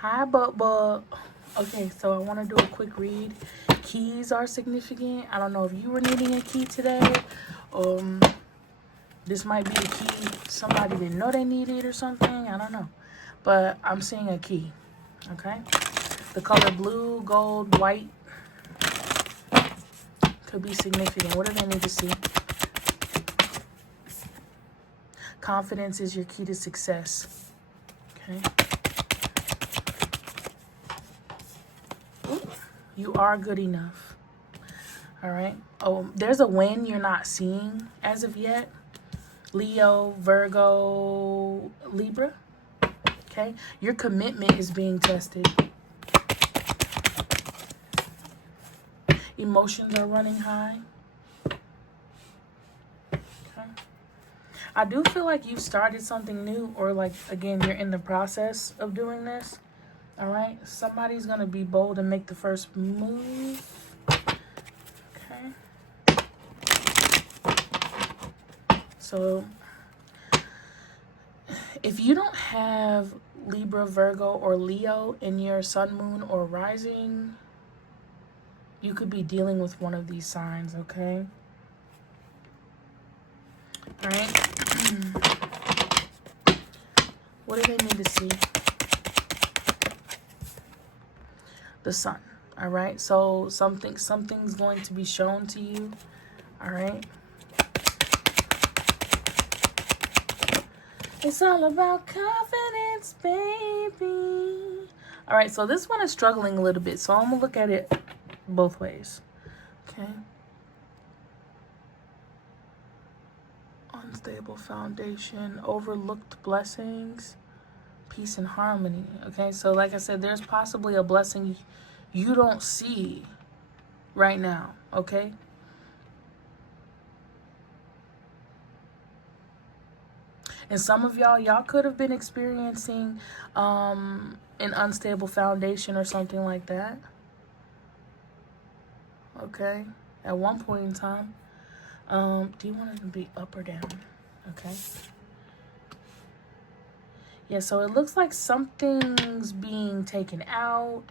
Hi, but okay, so I want to do a quick read. Keys are significant. I don't know if you were needing a key today. Um, this might be a key somebody didn't know they needed or something. I don't know, but I'm seeing a key. Okay, the color blue, gold, white could be significant. What do they need to see? Confidence is your key to success. Okay. Ooh, you are good enough. All right. Oh, there's a win you're not seeing as of yet. Leo, Virgo, Libra. Okay. Your commitment is being tested. Emotions are running high. Okay. I do feel like you've started something new, or like, again, you're in the process of doing this. All right. Somebody's going to be bold and make the first move. Okay. So if you don't have Libra, Virgo, or Leo in your sun, moon, or rising, you could be dealing with one of these signs, okay? All right. What do they need to see? The sun. All right. So something's going to be shown to you. All right. It's all about confidence, baby. All right. So this one is struggling a little bit. So I'm gonna look at it both ways. Okay. Unstable foundation, overlooked blessings, peace and harmony. Okay, so like I said, there's possibly a blessing you don't see right now. Okay, and some of y'all could have been experiencing an unstable foundation or something like that. Okay, at one point in time. Do you want it to be up or down? Okay. Yeah, so it looks like something's being taken out,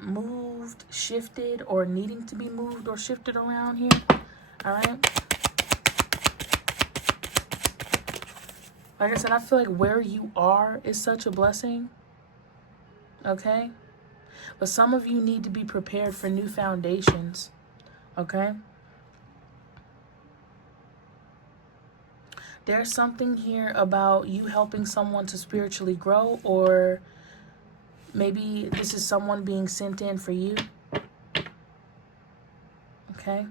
moved, shifted, or needing to be moved or shifted around here. All right. Like I said, I feel like where you are is such a blessing. Okay. But some of you need to be prepared for new foundations. Okay. There's something here about you helping someone to spiritually grow, or maybe this is someone being sent in for you. Okay.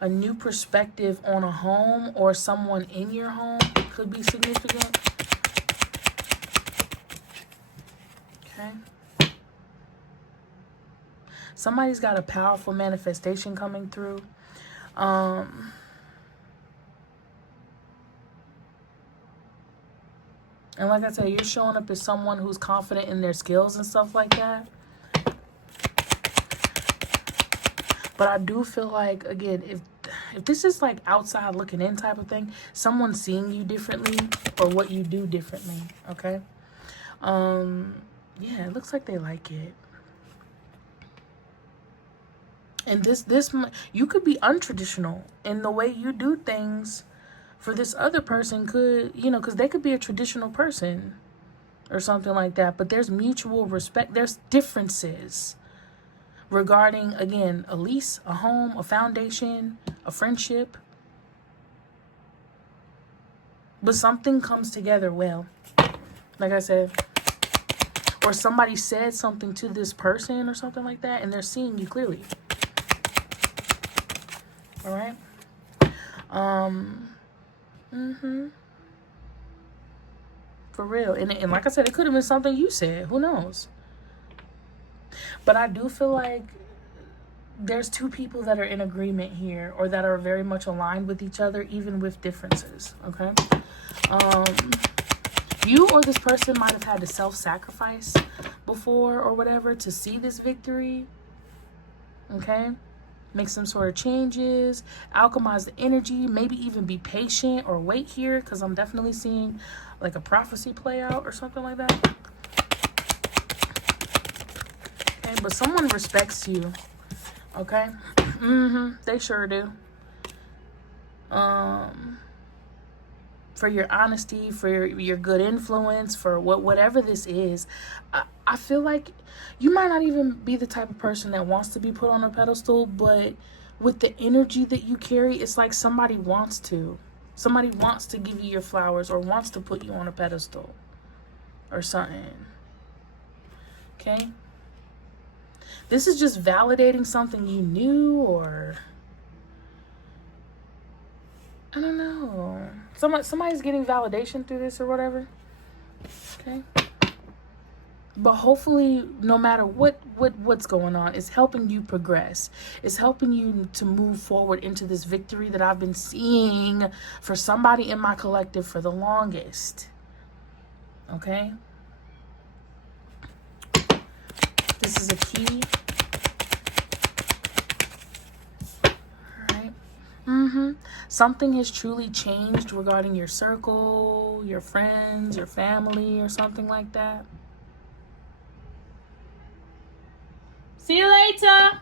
A new perspective on a home or someone in your home could be significant. Okay. Somebody's got a powerful manifestation coming through. And like I said, you're showing up as someone who's confident in their skills and stuff like that. But I do feel like, again, if this is like outside looking in type of thing, someone's seeing you differently or what you do differently, okay? Yeah, it looks like they like it. And this you could be untraditional in the way you do things for this other person, could, because they could be a traditional person or something like that. But there's mutual respect. There's differences regarding, again, a lease, a home, a foundation, a friendship. But something comes together well. Like I said, or somebody said something to this person or something like that, and they're seeing you clearly. All right. For real. And like I said, it could have been something you said. Who knows? But I do feel like there's two people that are in agreement here, or that are very much aligned with each other, even with differences. Okay. You or this person might have had to self-sacrifice before or whatever to see this victory. Okay. make some sort of changes, alchemize the energy, maybe even be patient or wait here, because I'm definitely seeing like a prophecy play out or something like that. Okay, but someone respects you. Okay, they sure do. For your honesty, for your good influence, for whatever this is, I feel like you might not even be the type of person that wants to be put on a pedestal, but with the energy that you carry, it's like somebody wants to. Somebody wants to give you your flowers or wants to put you on a pedestal or something. Okay? This is just validating something you knew, or I don't know. Somebody's getting validation through this or whatever. Okay? But hopefully, no matter what's going on, it's helping you progress. It's helping you to move forward into this victory that I've been seeing for somebody in my collective for the longest. Okay? This is a key. Alright. Something has truly changed regarding your circle, your friends, your family, or something like that. See you later.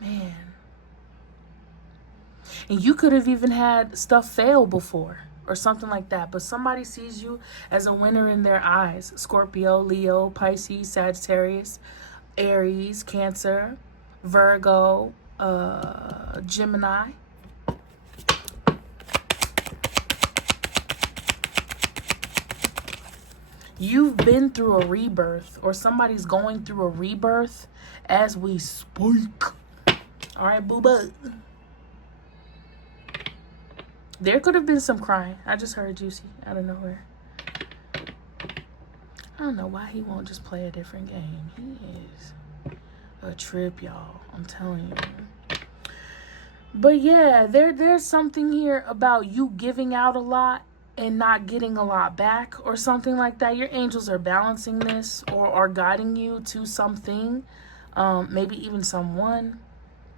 Man. And you could have even had stuff fail before or something like that. But somebody sees you as a winner in their eyes. Scorpio, Leo, Pisces, Sagittarius, Aries, Cancer, Virgo, Gemini. You've been through a rebirth, or somebody's going through a rebirth as we speak. All right, boo-boo. There could have been some crying. I just heard Juicy out of nowhere. I don't know why he won't just play a different game. He is a trip, y'all. I'm telling you. But yeah, there's something here about you giving out a lot and not getting a lot back or something like that. Your angels are balancing this or are guiding you to something, maybe even someone,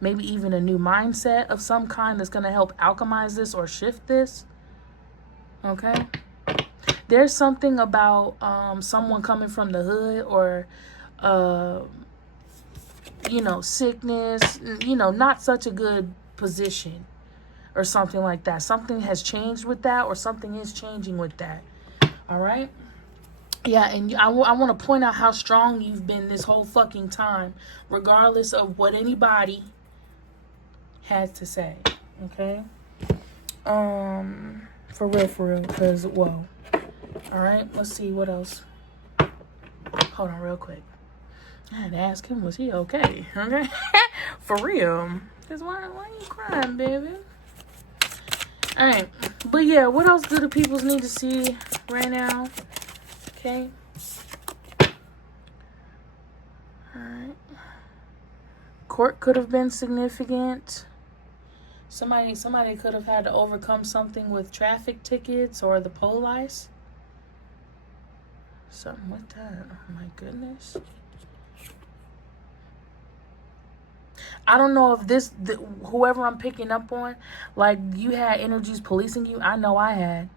maybe even a new mindset of some kind that's going to help alchemize this or shift this. Okay? There's something about someone coming from the hood or, sickness, not such a good position. Or something like that. Something has changed with that, or something is changing with that. All right? Yeah, and I want to point out how strong you've been this whole fucking time, regardless of what anybody has to say. Okay? For real, because, whoa. All right, let's see what else. Hold on real quick. I had to ask him, was he okay? Okay? For real. Because why are you crying, baby? All right, but yeah, what else do the peoples need to see right now? Okay. All right. Court could have been significant. Somebody could have had to overcome something with traffic tickets or the police. Something with that. Oh my goodness. I don't know if whoever I'm picking up on, like you had energies policing you. I know I had.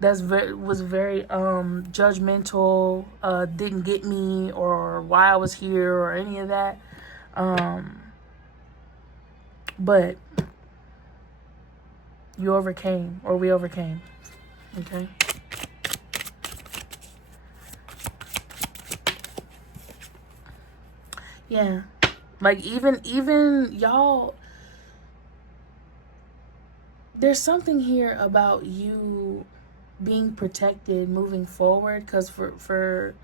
Was very judgmental, didn't get me or why I was here or any of that. But you overcame, or we overcame. Okay? Yeah. Like even y'all, there's something here about you being protected moving forward, because for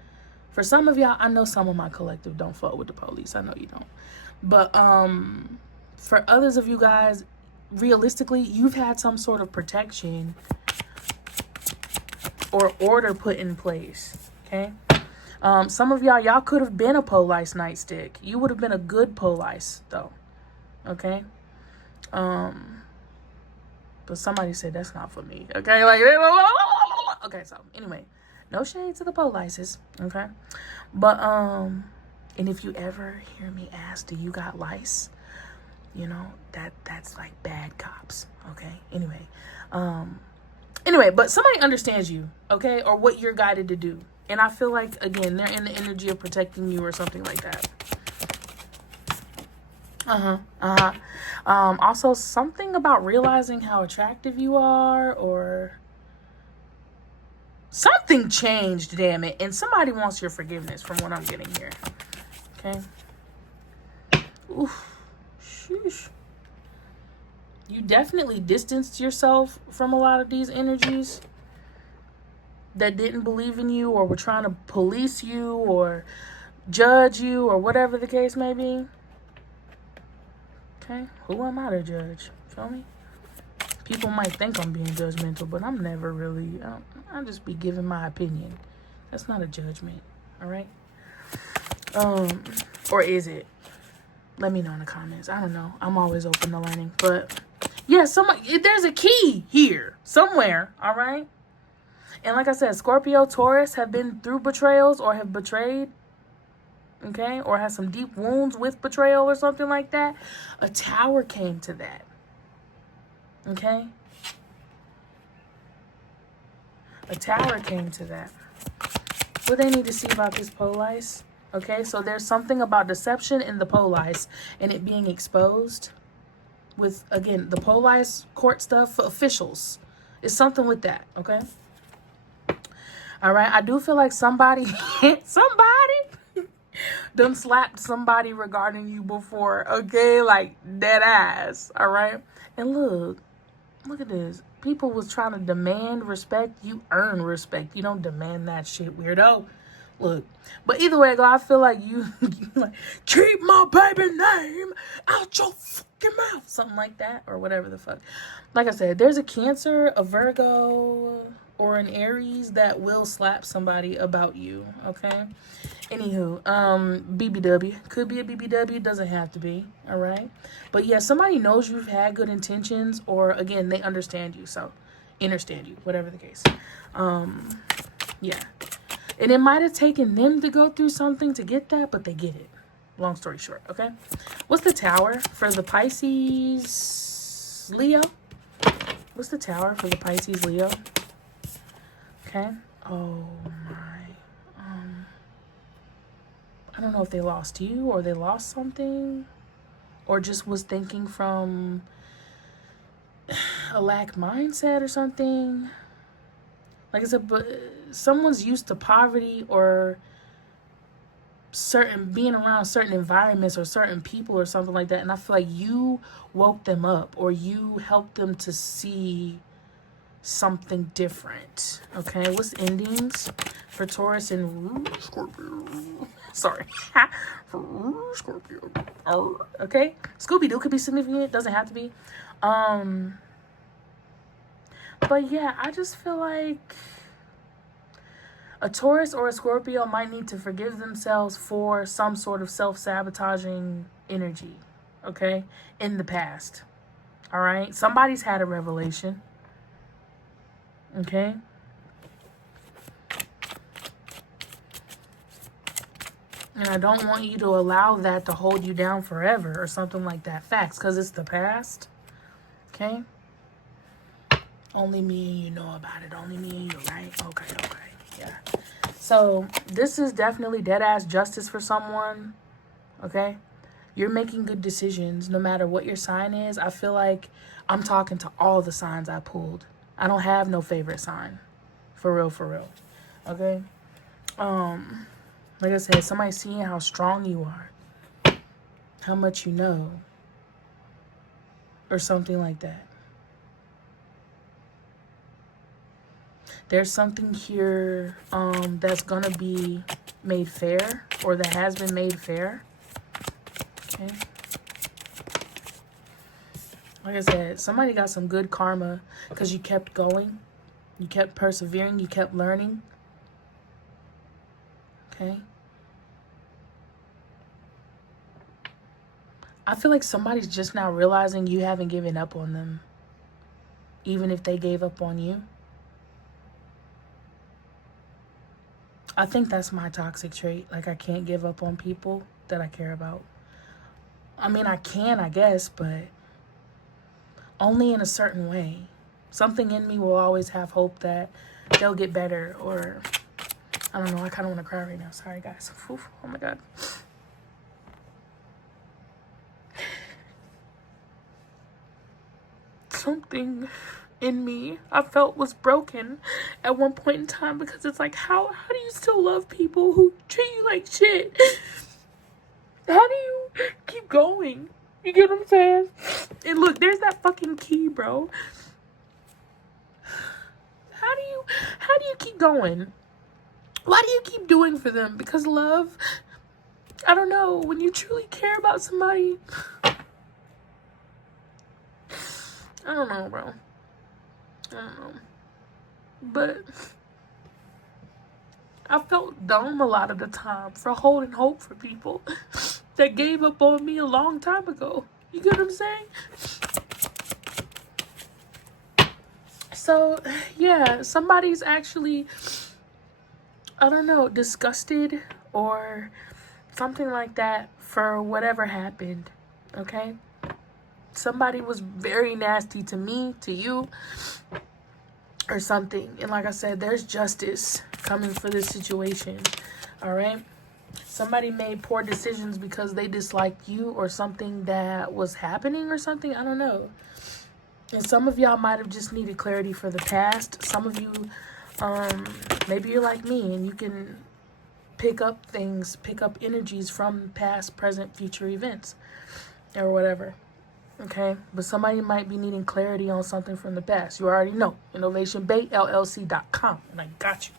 some of y'all, I know some of my collective don't fuck with the police. I know you don't. But for others of you guys, realistically, you've had some sort of protection or order put in place. Okay? Some of y'all could have been a police nightstick. You would have been a good police, though. Okay? But somebody said that's not for me. Okay? Like, okay, so anyway. No shade to the polices, okay? But, and if you ever hear me ask, do you got lice? You know, that's like bad cops, okay? Anyway, but somebody understands you, okay? Or what you're guided to do. And I feel like, again, they're in the energy of protecting you or something like that. Also, something about realizing how attractive you are, or something changed, damn it. And somebody wants your forgiveness from what I'm getting here. Okay. Oof. Sheesh. You definitely distanced yourself from a lot of these energies that didn't believe in you or were trying to police you or judge you or whatever the case may be. Okay, who am I to judge? Feel me? People might think I'm being judgmental, but I'm never really. I'll just be giving my opinion. That's not a judgment, all right? Or is it? Let me know in the comments. I don't know. I'm always open to learning, but yeah, there's a key here somewhere, all right? And like I said, Scorpio, Taurus have been through betrayals or have betrayed. Okay, or has some deep wounds with betrayal or something like that. A tower came to that. Okay, a tower came to that. What they need to see about this police? Okay, so there's something about deception in the police and it being exposed. With, again, the police court stuff for officials. It's something with that. Okay. All right. I do feel like somebody done slapped somebody regarding you before, okay? Like, dead ass, all right? And look at this. People was trying to demand respect. You earn respect. You don't demand that shit, weirdo. Look, but either way, I feel like you like, keep my baby name out your fucking mouth. Something like that, or whatever the fuck. Like I said, there's a Cancer, a Virgo, or an Aries that will slap somebody about you, okay? Anywho, BBW. Could be a BBW, doesn't have to be, all right? But yeah, somebody knows you've had good intentions, or again, they understand you, so understand you, whatever the case. Yeah. And it might have taken them to go through something to get that, but they get it. Long story short, okay? What's the tower for the Pisces Leo? What's the tower for the Pisces Leo? Okay. Oh my. I don't know if they lost you or they lost something or just was thinking from a lack mindset or something. Like I said, but someone's used to poverty or being around certain environments or certain people or something like that. And I feel like you woke them up or you helped them to see something different. Okay, what's endings for Taurus and Scorpio? Sorry, for Scorpio. Oh, okay. Scooby-Doo could be significant. Doesn't have to be. But yeah, I just feel like a Taurus or a Scorpio might need to forgive themselves for some sort of self-sabotaging energy, okay, in the past. All right, somebody's had a revelation. Okay. And I don't want you to allow that to hold you down forever or something like that. Facts, because it's the past. Okay. Only me and you know about it. Only me and you, right? Okay. Yeah. So this is definitely dead ass justice for someone. Okay. You're making good decisions no matter what your sign is. I feel like I'm talking to all the signs I pulled. I don't have no favorite sign. For real. Okay? Like I said, somebody seeing how strong you are. How much you know. Or something like that. There's something here that's gonna be made fair. Or that has been made fair. Okay? Like I said, somebody got some good karma because you kept going. You kept persevering. You kept learning. Okay? I feel like somebody's just now realizing you haven't given up on them. Even if they gave up on you. I think that's my toxic trait. Like, I can't give up on people that I care about. I mean, I can, I guess, but only in a certain way. Something in me will always have hope that they'll get better, or I don't know. I kind of want to cry right now. Sorry, guys. Oof, oh my God. Something in me I felt was broken at one point in time, because it's like, how do you still love people who treat you like shit? How do you keep going? You get what I'm saying? And look, there's that fucking key, bro. How do you keep going? Why do you keep doing for them? Because love, I don't know, when you truly care about somebody, I don't know, bro. I don't know. But I felt dumb a lot of the time for holding hope for people that gave up on me a long time ago. You get what I'm saying? So, yeah, somebody's actually, I don't know, disgusted or something like that for whatever happened, okay? Somebody was very nasty to me, to you, or something. And like I said, there's justice coming for this situation, all right? Somebody made poor decisions because they disliked you or something that was happening or something. I don't know. And some of y'all might have just needed clarity for the past. Some of you, maybe you're like me and you can pick up things, pick up energies from past, present, future events or whatever. Okay? But somebody might be needing clarity on something from the past. You already know. InnovationBaitLLC.com. And I got you.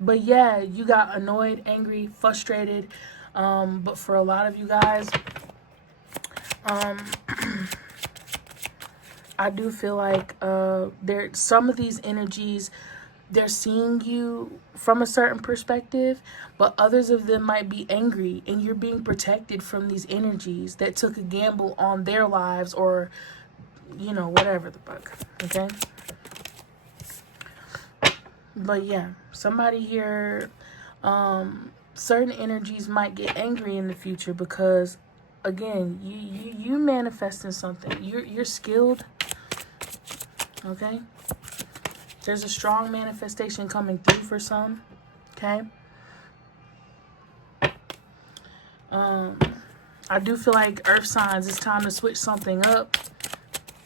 But yeah, you got annoyed, angry, frustrated. But for a lot of you guys, I do feel like some of these energies, they're seeing you from a certain perspective, but others of them might be angry, and you're being protected from these energies that took a gamble on their lives, or, you know, whatever the fuck, okay? But yeah, somebody here, certain energies might get angry in the future because, again, you manifesting something. You're skilled. Okay, there's a strong manifestation coming through for some. Okay, I do feel like earth signs, it's time to switch something up,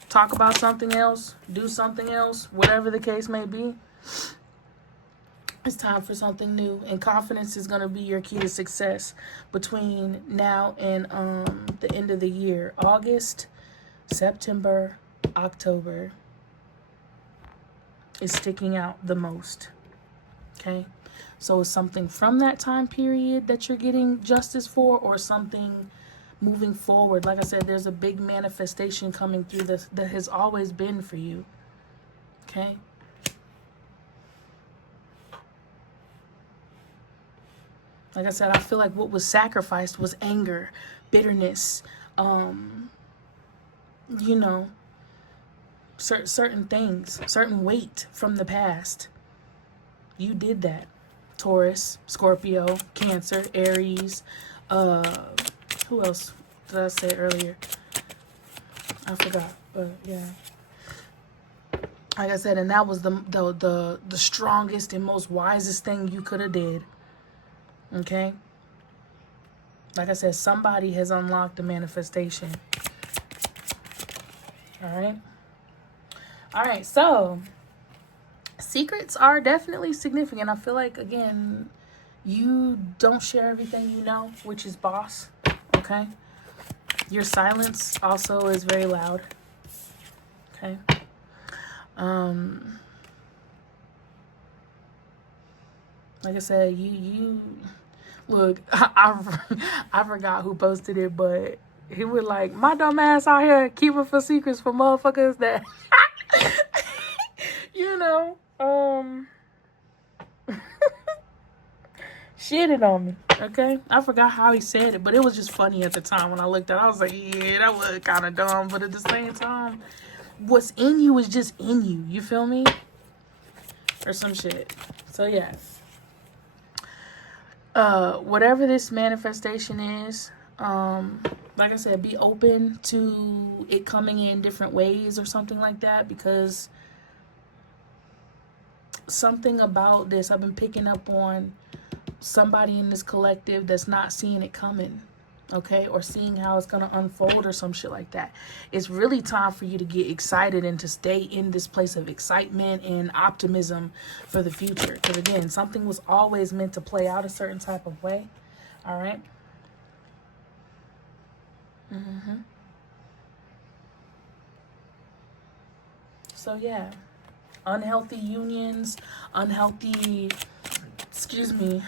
talk about something else, do something else, whatever the case may be. It's time for something new, and confidence is going to be your key to success between now and the end of the year. August, September, October is sticking out the most. Okay, so it's something from that time period that you're getting justice for, or something moving forward. Like I said, there's a big manifestation coming through that has always been for you. Okay, like I said, I feel like what was sacrificed was anger, bitterness, you know, certain things, certain weight from the past. You did that. Taurus, Scorpio, Cancer, Aries, who else did I say earlier? I forgot, but yeah. Like I said, and that was the strongest and most wisest thing you could have did. Okay? Like I said, somebody has unlocked the manifestation. All right? All right, so secrets are definitely significant. I feel like, again, you don't share everything you know, which is boss, okay? Your silence also is very loud, okay? Like I said, you look, I forgot who posted it, but he was like, my dumb ass out here keeping for secrets for motherfuckers that, you know, shitted on me, okay? I forgot how he said it, but it was just funny at the time when I looked at it. I was like, yeah, that was kind of dumb, but at the same time, what's in you is just in you. You feel me? or some shit. So yeah. Whatever this manifestation is, like I said, be open to it coming in different ways or something like that, because something about this, I've been picking up on somebody in this collective that's not seeing it coming, okay, or seeing how it's going to unfold or some shit like that. It's really time for you to get excited and to stay in this place of excitement and optimism for the future, because again, something was always meant to play out a certain type of way. All right. So yeah, unhealthy unions, unhealthy, excuse me,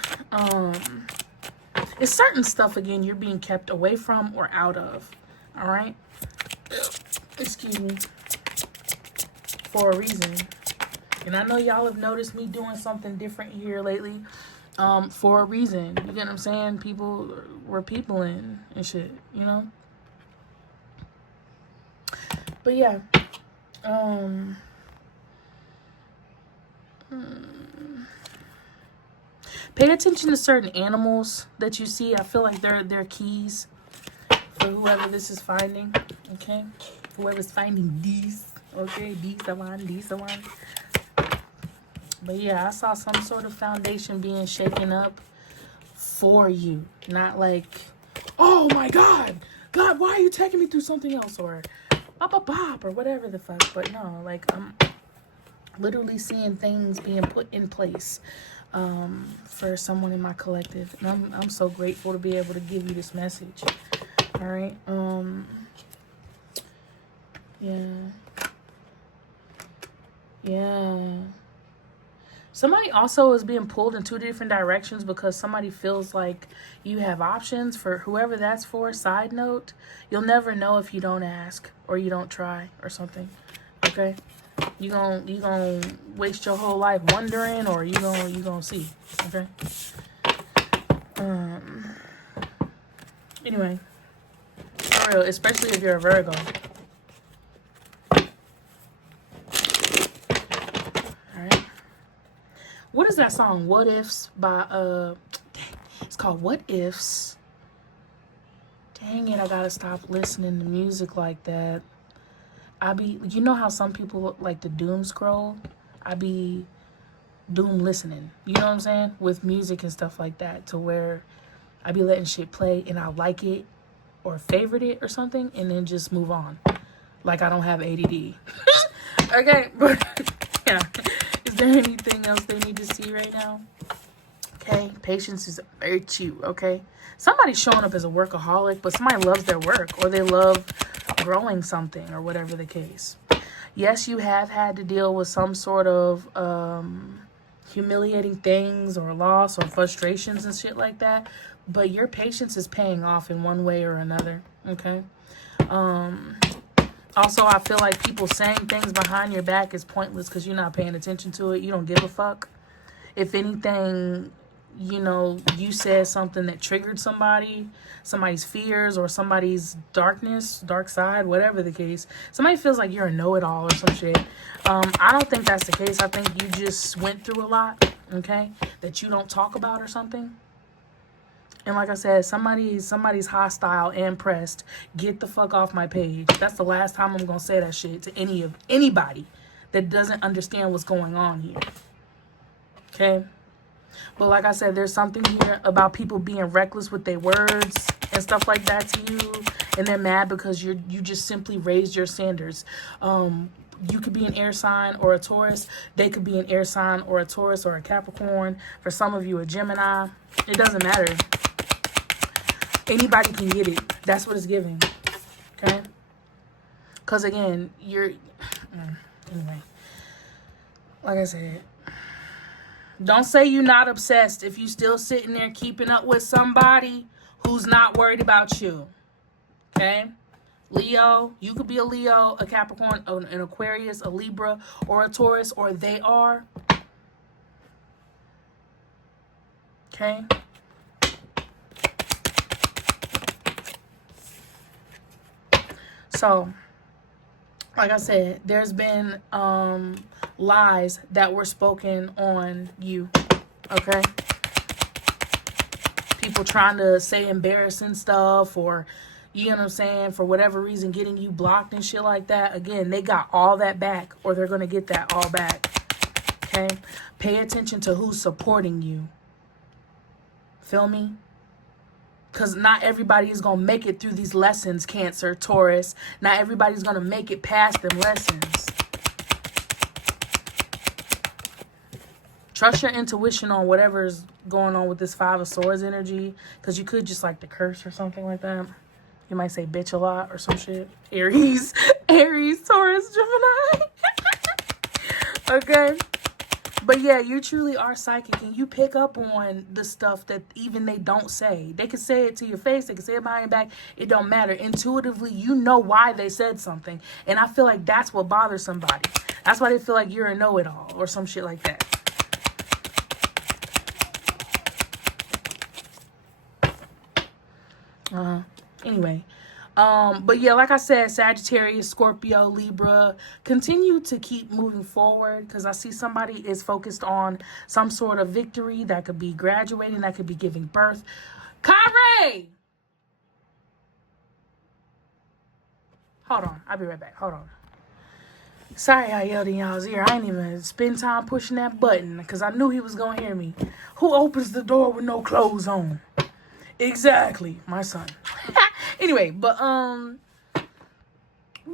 it's certain stuff, again, you're being kept away from or out of. All right. Excuse me. For a reason. And I know y'all have noticed me doing something different here lately, for a reason. You get what I'm saying? People were peopling and shit, you know? But yeah. Pay attention to certain animals that you see. I feel like they're keys for whoever this is finding. Okay? Whoever's finding these. Okay? These the one. But yeah, I saw some sort of foundation being shaken up for you. Not like, oh my God, why are you taking me through something else? Or bop, or whatever the fuck. But no, like, I'm literally seeing things being put in place for someone in my collective. And I'm so grateful to be able to give you this message. All right. Yeah. Somebody also is being pulled in two different directions because somebody feels like you have options. For whoever that's for, side note, you'll never know if you don't ask or you don't try or something. Okay? You gonna waste your whole life wondering, or you gonna see. Okay? Anyway, for real, especially if you're a Virgo. What is that song? What Ifs by it's called What Ifs. Dang it, I gotta stop listening to music like that. You know how some people like to doom scroll? I be doom listening. You know what I'm saying? With music and stuff like that, to where I be letting shit play and I like it or favorite it or something and then just move on. Like I don't have ADD. Okay, but yeah. Is there anything else they need to see right now? Okay, patience is a virtue, okay? Somebody's showing up as a workaholic, but somebody loves their work, or they love growing something, or whatever the case. Yes, you have had to deal with some sort of humiliating things or loss or frustrations and shit like that, but your patience is paying off in one way or another, okay? Also, I feel like people saying things behind your back is pointless because you're not paying attention to it. You don't give a fuck. If anything, you know, you said something that triggered somebody's fears or somebody's dark side, whatever the case. Somebody feels like you're a know-it-all or some shit. I don't think that's the case. I think you just went through a lot, okay, that you don't talk about or something. And like I said, somebody's hostile and pressed. Get the fuck off my page. That's the last time I'm going to say that shit to anybody that doesn't understand what's going on here. Okay? But like I said, there's something here about people being reckless with their words and stuff like that to you. And they're mad because you just simply raised your standards. You could be an air sign or a Taurus. They could be an air sign or a Taurus or a Capricorn. For some of you, a Gemini. It doesn't matter. Anybody can get it. That's what it's giving. Okay? Because again, anyway. Like I said, don't say you're not obsessed if you still sitting there keeping up with somebody who's not worried about you. Okay? Leo, you could be a Leo, a Capricorn, an Aquarius, a Libra, or a Taurus, or they are. Okay? So, like I said, there's been lies that were spoken on you. Okay? People trying to say embarrassing stuff, or, you know what I'm saying, for whatever reason getting you blocked and shit like that. Again, they got all that back, or they're going to get that all back. Okay? Pay attention to who's supporting you. Feel me? Because not everybody is going to make it through these lessons, Cancer, Taurus. Not everybody's going to make it past them lessons. Trust your intuition on whatever's going on with this Five of Swords energy. Because you could just like to curse or something like that. You might say bitch a lot or some shit. Aries, Taurus, Gemini. Okay? But yeah, you truly are psychic, and you pick up on the stuff that even they don't say. They can say it to your face. They can say it behind your back. It don't matter. Intuitively, you know why they said something. And I feel like that's what bothers somebody. That's why they feel like you're a know-it-all or some shit like that. Anyway. But yeah, like I said, Sagittarius, Scorpio, Libra, continue to keep moving forward, because I see somebody is focused on some sort of victory. That could be graduating, that could be giving birth. Kyrie! Hold on, I'll be right back. Hold on. Sorry I yelled in y'all's ear. I ain't even spend time pushing that button, because I knew he was going to hear me. Who opens the door with no clothes on? Exactly, my son. Anyway, but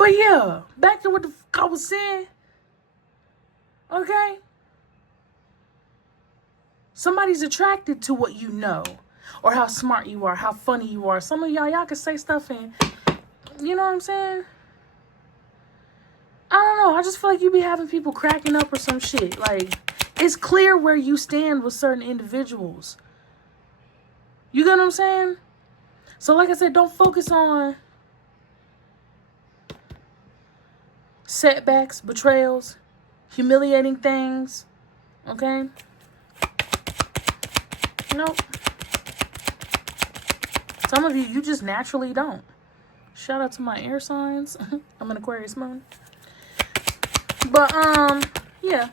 yeah, back to what the fuck I was saying. Okay? Somebody's attracted to what you know, or how smart you are, how funny you are. Some of y'all can say stuff and, you know what I'm saying? I don't know. I just feel like you be having people cracking up or some shit. Like, it's clear where you stand with certain individuals. You get what I'm saying? So like I said, don't focus on setbacks, betrayals, humiliating things. Okay? Nope. Some of you just naturally don't. Shout out to my air signs. I'm an Aquarius moon. But, yeah.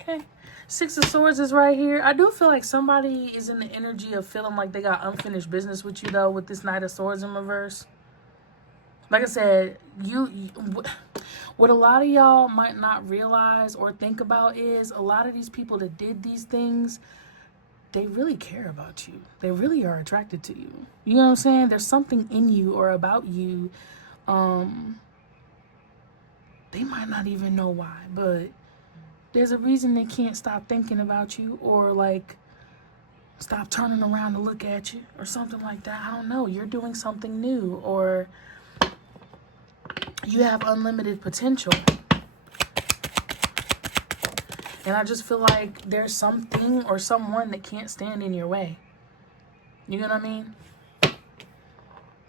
Okay. Six of Swords is right here. I do feel like somebody is in the energy of feeling like they got unfinished business with you, though, with this Knight of Swords in reverse. Like I said, what a lot of y'all might not realize or think about is a lot of these people that did these things, they really care about you. They really are attracted to you. You know what I'm saying? There's something in you or about you. They might not even know why, but there's a reason they can't stop thinking about you, or like stop turning around to look at you or something like that. I don't know. You're doing something new, or you have unlimited potential. And I just feel like there's something or someone that can't stand in your way. You know what I mean?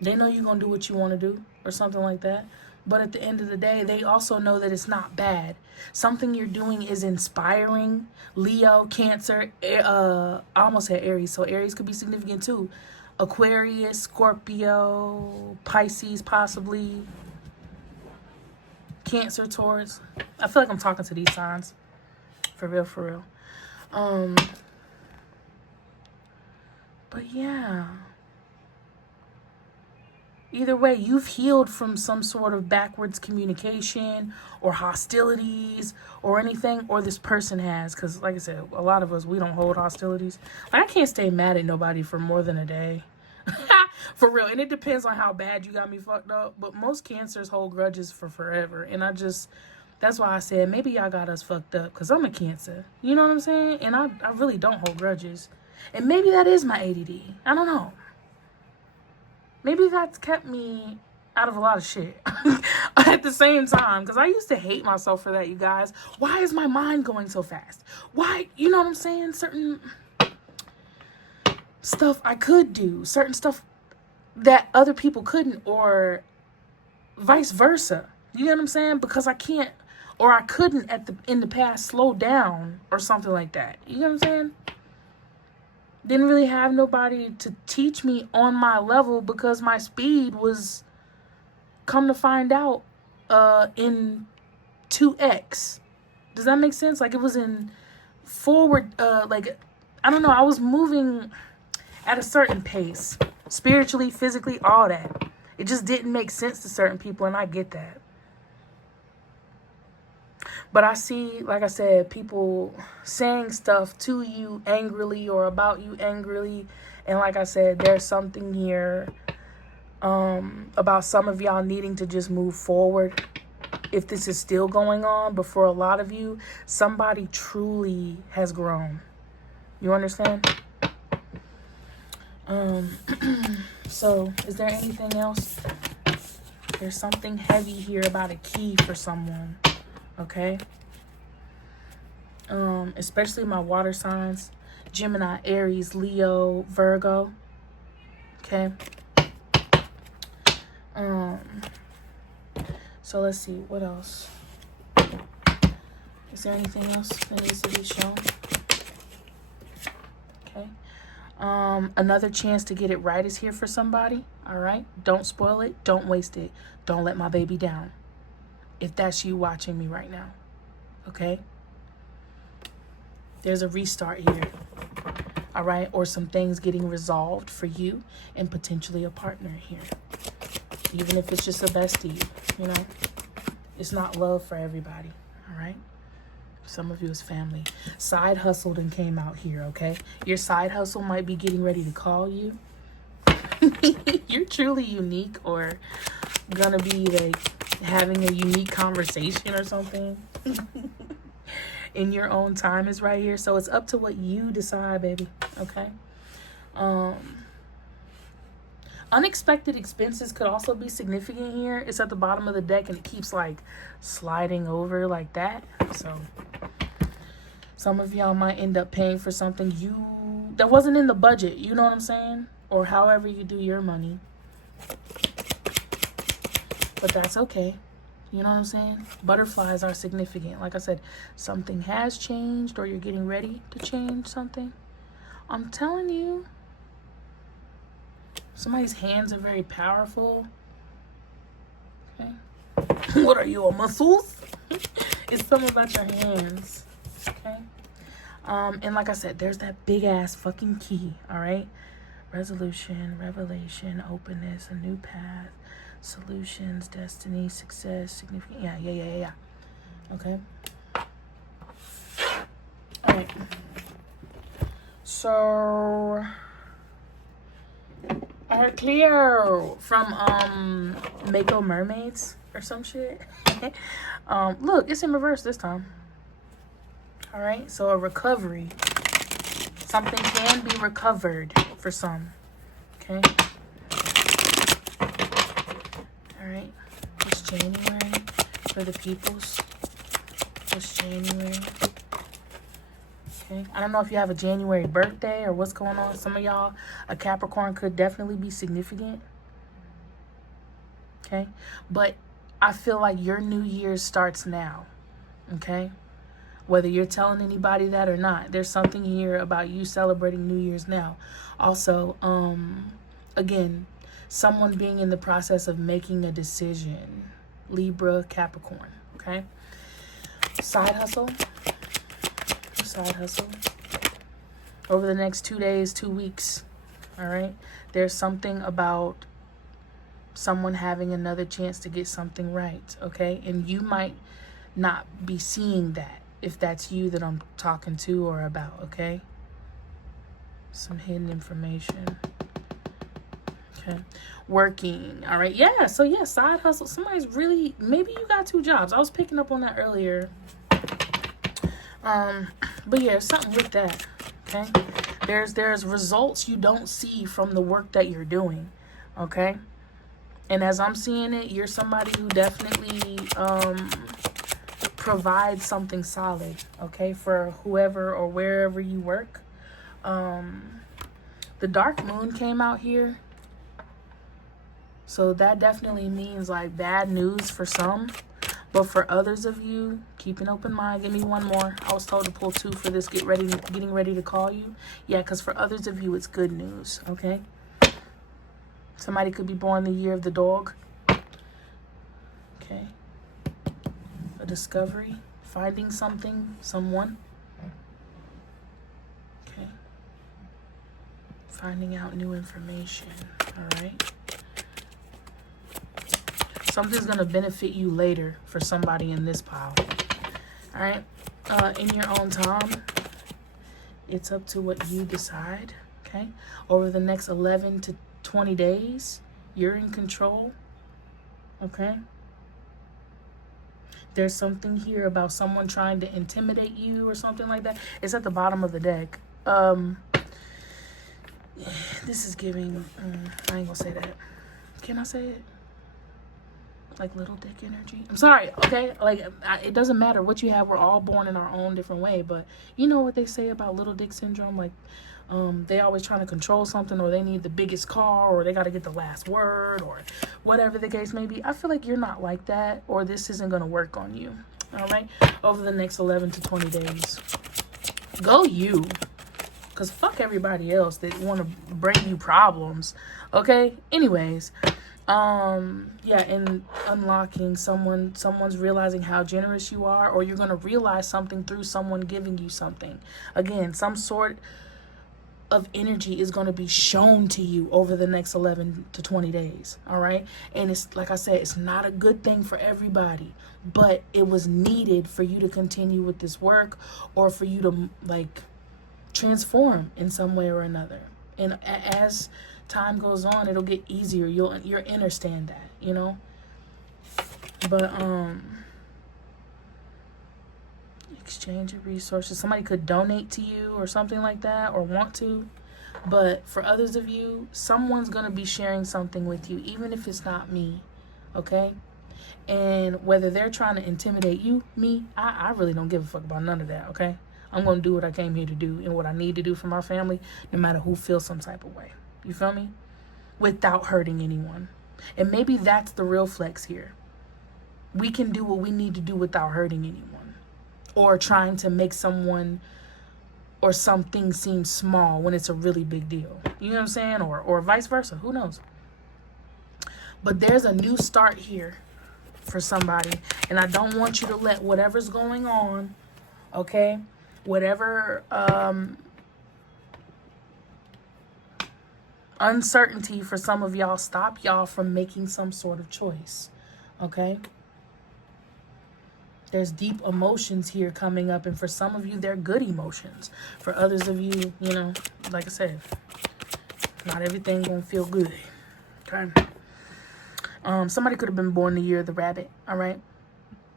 They know you're going to do what you want to do or something like that. But at the end of the day, they also know that it's not bad. Something you're doing is inspiring. Leo, Cancer, I almost said Aries, so Aries could be significant too. Aquarius, Scorpio, Pisces possibly. Cancer, Taurus. I feel like I'm talking to these signs. For real, for real. But yeah. Either way, you've healed from some sort of backwards communication or hostilities or anything, or this person has. Because, like I said, a lot of us, we don't hold hostilities. Like, I can't stay mad at nobody for more than a day. For real. And it depends on how bad you got me fucked up. But most Cancers hold grudges for forever. And that's why I said, maybe y'all got us fucked up. Because I'm a Cancer. You know what I'm saying? And I really don't hold grudges. And maybe that is my ADD. I don't know. Maybe that's kept me out of a lot of shit at the same time. Because I used to hate myself for that, you guys. Why is my mind going so fast? Why? You know what I'm saying? Certain stuff I could do. Certain stuff that other people couldn't. Or vice versa. You know what I'm saying? Because I can't, or I couldn't in the past slow down or something like that. You know what I'm saying? Didn't really have nobody to teach me on my level because my speed was, come to find out, in 2x. Does that make sense? Like, it was in forward, like, I don't know, I was moving at a certain pace, spiritually, physically, all that. It just didn't make sense to certain people, and I get that. But I see, like I said, people saying stuff to you angrily or about you angrily. And like I said, there's something here about some of y'all needing to just move forward if this is still going on. But for a lot of you, somebody truly has grown. You understand? So is there anything else? There's something heavy here about a key for someone. Okay? Especially my water signs. Gemini, Aries, Leo, Virgo. Okay? So let's see. What else? Is there anything else that needs to be shown? Okay. Another chance to get it right is here for somebody. All right? Don't spoil it. Don't waste it. Don't let my baby down. If that's you watching me right now. Okay? There's a restart here. All right? Or some things getting resolved for you and potentially a partner here. Even if it's just a bestie, you know. It's not love for everybody. All right? Some of you is family. Side hustle then came out here, okay? Your side hustle might be getting ready to call you. You're truly unique, or gonna be like having a unique conversation or something. In your own time is right here. So it's up to what you decide, baby. Okay? Unexpected expenses could also be significant here. It's at the bottom of the deck and it keeps like sliding over like that. So some of y'all might end up paying for something that wasn't in the budget. You know what I'm saying? Or however you do your money. But that's okay. You know what I'm saying? Butterflies are significant. Like I said, something has changed or you're getting ready to change something. I'm telling you. Somebody's hands are very powerful. Okay. What are you, a muscles? It's something about your hands. Okay. And like I said, there's that big ass fucking key. All right. Resolution, revelation, openness, a new path, solutions, destiny, success, significant. Yeah. Okay. All right. So Cleo from Mako Mermaids or some shit. Look, it's in reverse this time. All right, so a recovery. Something can be recovered for some. Okay. All right. It's January for the peoples. It's January. Okay. I don't know if you have a January birthday or what's going on. Some of y'all, a Capricorn could definitely be significant. Okay. But I feel like your New Year starts now. Okay. Whether you're telling anybody that or not, there's something here about you celebrating New Year's now. Also, again, someone being in the process of making a decision. Libra, Capricorn. Okay. Side hustle. Over the next 2 days, 2 weeks. All right. There's something about someone having another chance to get something right. Okay. And you might not be seeing that if that's you that I'm talking to or about. Okay. Some hidden information. Okay. Working. All right. Yeah. So yeah, side hustle. Somebody's really, maybe you got 2 jobs. I was picking up on that earlier. But yeah, something with that. Okay. There's results you don't see from the work that you're doing. Okay. And as I'm seeing it, you're somebody who definitely provides something solid. Okay. For whoever or wherever you work. The dark moon came out here. So that definitely means like bad news for some. But for others of you, keep an open mind. Give me one more. I was told to pull 2 for this. Getting ready to call you. Yeah, because for others of you, it's good news. Okay. Somebody could be born the year of the dog. Okay. A discovery, finding something, someone. Okay. Finding out new information. All right. Something's going to benefit you later for somebody in this pile. All right. In your own time, it's up to what you decide. Okay. Over the next 11 to 20 days, you're in control. Okay. There's something here about someone trying to intimidate you or something like that. It's at the bottom of the deck. This is giving, I ain't gonna say that. Can I say it? Like little dick energy. I'm sorry, okay? Like, it doesn't matter what you have. We're all born in our own different way. But you know what they say about little dick syndrome? Like, they always trying to control something, or they need the biggest car, or they got to get the last word, or whatever the case may be. I feel like you're not like that, or this isn't going to work on you. All right? Over the next 11 to 20 days. Go you. Because fuck everybody else that want to bring you problems. Okay? Anyways. Yeah, in unlocking someone's realizing how generous you are, or you're going to realize something through someone giving you something. Again, some sort of energy is going to be shown to you over the next 11 to 20 days. All right. And it's like I said, it's not a good thing for everybody, but it was needed for you to continue with this work, or for you to like transform in some way or another. And as time goes on, it'll get easier. You'll understand that, you know. But exchange of resources. Somebody could donate to you or something like that, or want to. But for others of you, someone's gonna be sharing something with you, even if it's not me. Okay. And whether they're trying to intimidate you, me, I really don't give a fuck about none of that. Okay. I'm gonna do what I came here to do and what I need to do for my family, no matter who feels some type of way. You feel me? Without hurting anyone. And maybe that's the real flex here. We can do what we need to do without hurting anyone, or trying to make someone or something seem small when it's a really big deal. You know what I'm saying? Or vice versa. Who knows? But there's a new start here for somebody. And I don't want you to let whatever's going on, okay, whatever uncertainty for some of y'all, stop y'all from making some sort of choice. Okay. There's deep emotions here coming up, and for some of you, they're good emotions. For others of you, you know, like I said, not everything gonna feel good. Okay. Somebody could have been born the year of the rabbit. All right.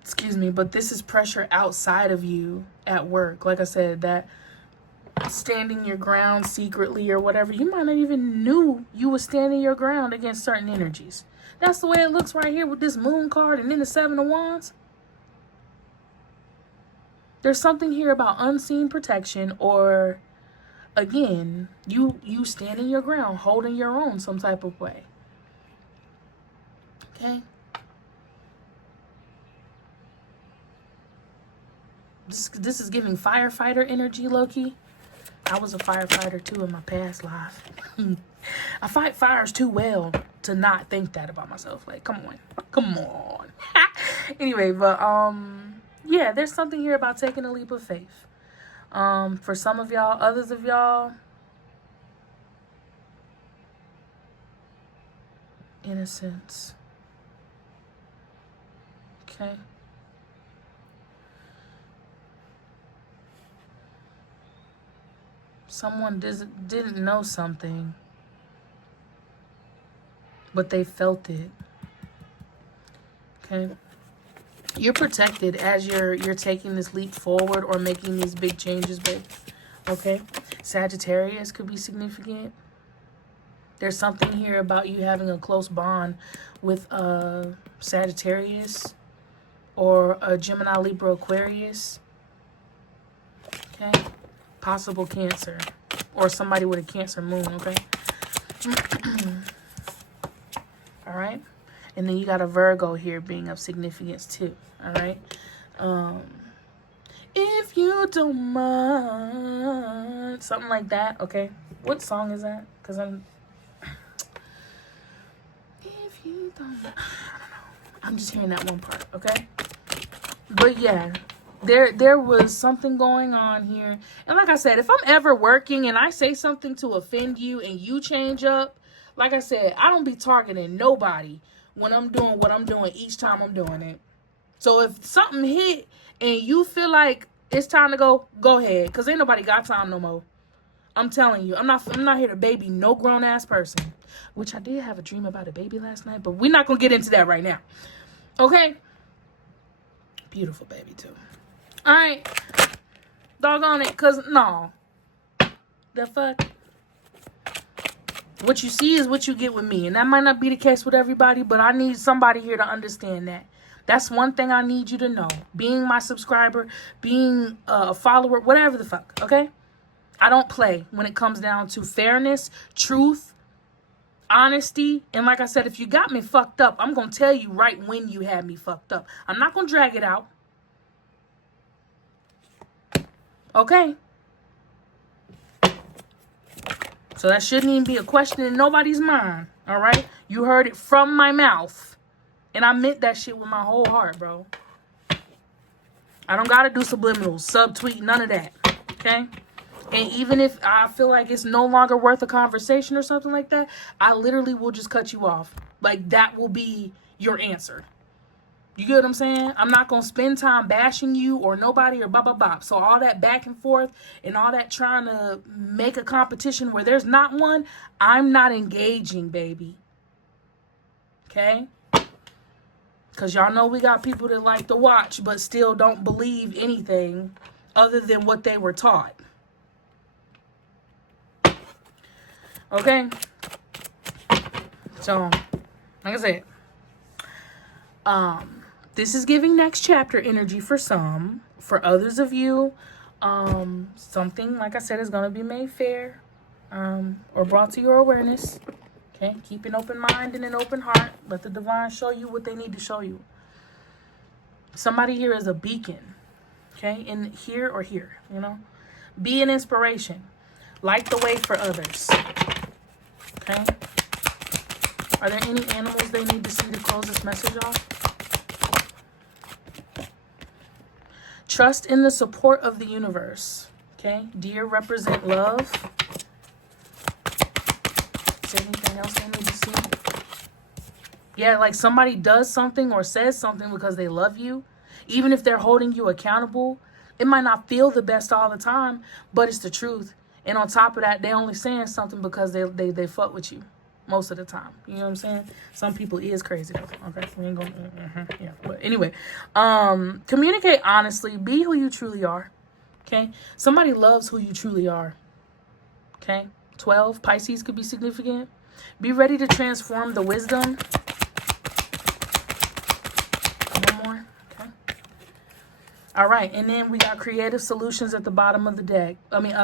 Excuse me, but this is pressure outside of you at work. Like I said, that standing your ground secretly or whatever, you might not even knew you were standing your ground against certain energies. That's the way it looks right here with this moon card and then the 7 of wands. There's something here about unseen protection, or again, you standing your ground, holding your own some type of way. Okay. This is giving firefighter energy, low-key. I was a firefighter too in my past life. I fight fires too well to not think that about myself. Like, come on. Anyway, but yeah, there's something here about taking a leap of faith. For some of y'all, others of y'all, innocence. Okay. Someone didn't know something, but they felt it. Okay. You're protected as you're taking this leap forward or making these big changes, babe. Okay. Sagittarius could be significant. There's something here about you having a close bond with Sagittarius or a Gemini, Libra, Aquarius. Okay. Possible Cancer, or somebody with a Cancer moon. Okay. All right. And then you got a Virgo here being of significance too. All right. If you don't mind, something like that. Okay. What song is that? Because if you don't mind, I don't know. I'm just hearing that one part. Okay. But yeah, there was something going on here. And like I said, if I'm ever working and I say something to offend you and you change up, like I said, I don't be targeting nobody when I'm doing what I'm doing each time I'm doing it. So if something hit and you feel like it's time to go ahead. Cause ain't nobody got time no more. I'm telling you, I'm not here to baby no grown ass person. Which I did have a dream about a baby last night, but we're not gonna get into that right now. Okay? Beautiful baby too. Alright. Doggone it, cause no. The fuck? What you see is what you get with me. And that might not be the case with everybody, but I need somebody here to understand that. That's one thing I need you to know. Being my subscriber, being a follower, whatever the fuck, okay? I don't play when it comes down to fairness, truth, honesty. And like I said, if you got me fucked up, I'm going to tell you right when you had me fucked up. I'm not going to drag it out. Okay? So that shouldn't even be a question in nobody's mind. All right? You heard it from my mouth. And I meant that shit with my whole heart, bro. I don't got to do subliminals, subtweet, none of that. Okay? And even if I feel like it's no longer worth a conversation or something like that, I literally will just cut you off. Like, that will be your answer. You get what I'm saying? I'm not going to spend time bashing you or nobody or blah, blah, blah. So all that back and forth and all that trying to make a competition where there's not one, I'm not engaging, baby. Okay? Because y'all know we got people that like to watch but still don't believe anything other than what they were taught. Okay? So, like I said, this is giving next chapter energy for some. For others of you, something, like I said, is going to be made fair or brought to your awareness. Okay? Keep an open mind and an open heart. Let the divine show you what they need to show you. Somebody here is a beacon. Okay? In here or here, you know? Be an inspiration. Light the way for others. Okay? Are there any animals they need to see to close this message off? Trust in the support of the universe. Okay? Deer represent love. Is there anything else they need to see? Yeah, like somebody does something or says something because they love you. Even if they're holding you accountable, it might not feel the best all the time, but it's the truth. And on top of that, they only saying something because they fuck with you most of the time. You know what I'm saying? Some people is crazy though. Okay, we ain't gonna. Yeah, but anyway, communicate honestly. Be who you truly are. Okay, somebody loves who you truly are. Okay, 12 Pisces could be significant. Be ready to transform the wisdom. One more. Okay. All right, and then we got creative solutions at the bottom of the deck. I mean,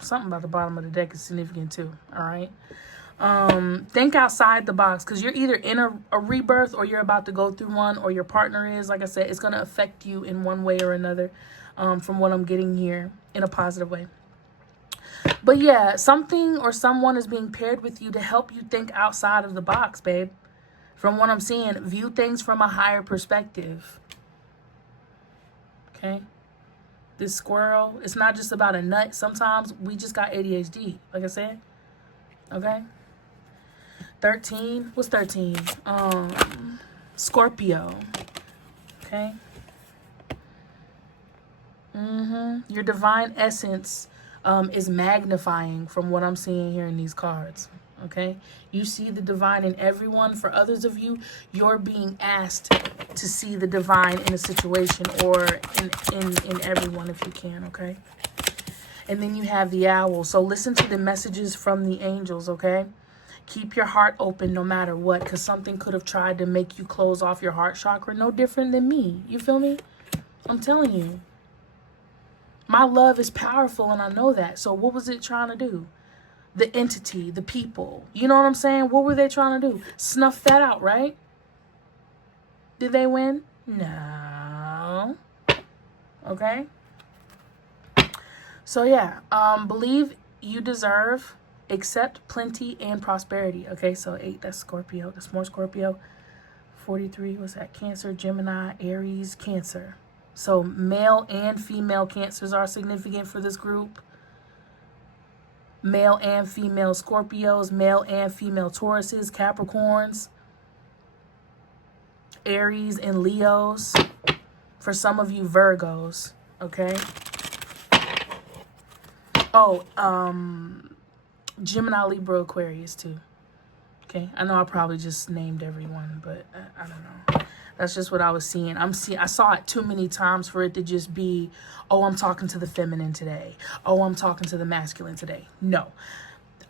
something about the bottom of the deck is significant too. All right. Think outside the box, because you're either in a rebirth or you're about to go through one, or your partner is. Like I said, it's going to affect you in one way or another, from what I'm getting here, in a positive way. But yeah, something or someone is being paired with you to help you think outside of the box, babe. From what I'm seeing, view things from a higher perspective. Okay? This squirrel, it's not just about a nut. Sometimes we just got ADHD, like I said. Okay? 13. What's 13? Scorpio. Okay? Your divine essence is magnifying from what I'm seeing here in these cards. Okay? You see the divine in everyone. For others of you, you're being asked to see the divine in a situation or in everyone if you can, okay? And then you have the owl. So listen to the messages from the angels, okay? Keep your heart open no matter what, because something could have tried to make you close off your heart chakra. No different than me. You feel me? I'm telling you. My love is powerful, and I know that. So what was it trying to do? The entity, the people. You know what I'm saying? What were they trying to do? Snuff that out, right? Did they win? No. Okay? So yeah, believe you deserve, accept plenty and prosperity. Okay, so 8, that's Scorpio. That's more Scorpio. 43, what's that? Cancer, Gemini, Aries, Cancer. So male and female Cancers are significant for this group. Male and female Scorpios, male and female Tauruses, Capricorns, Aries and Leos. For some of you, Virgos, okay? Oh, Gemini, Libra, Aquarius too. Okay, I know I probably just named everyone, but I don't know. That's just what I was seeing. I saw it too many times for it to just be, oh, I'm talking to the feminine today. Oh, I'm talking to the masculine today. No,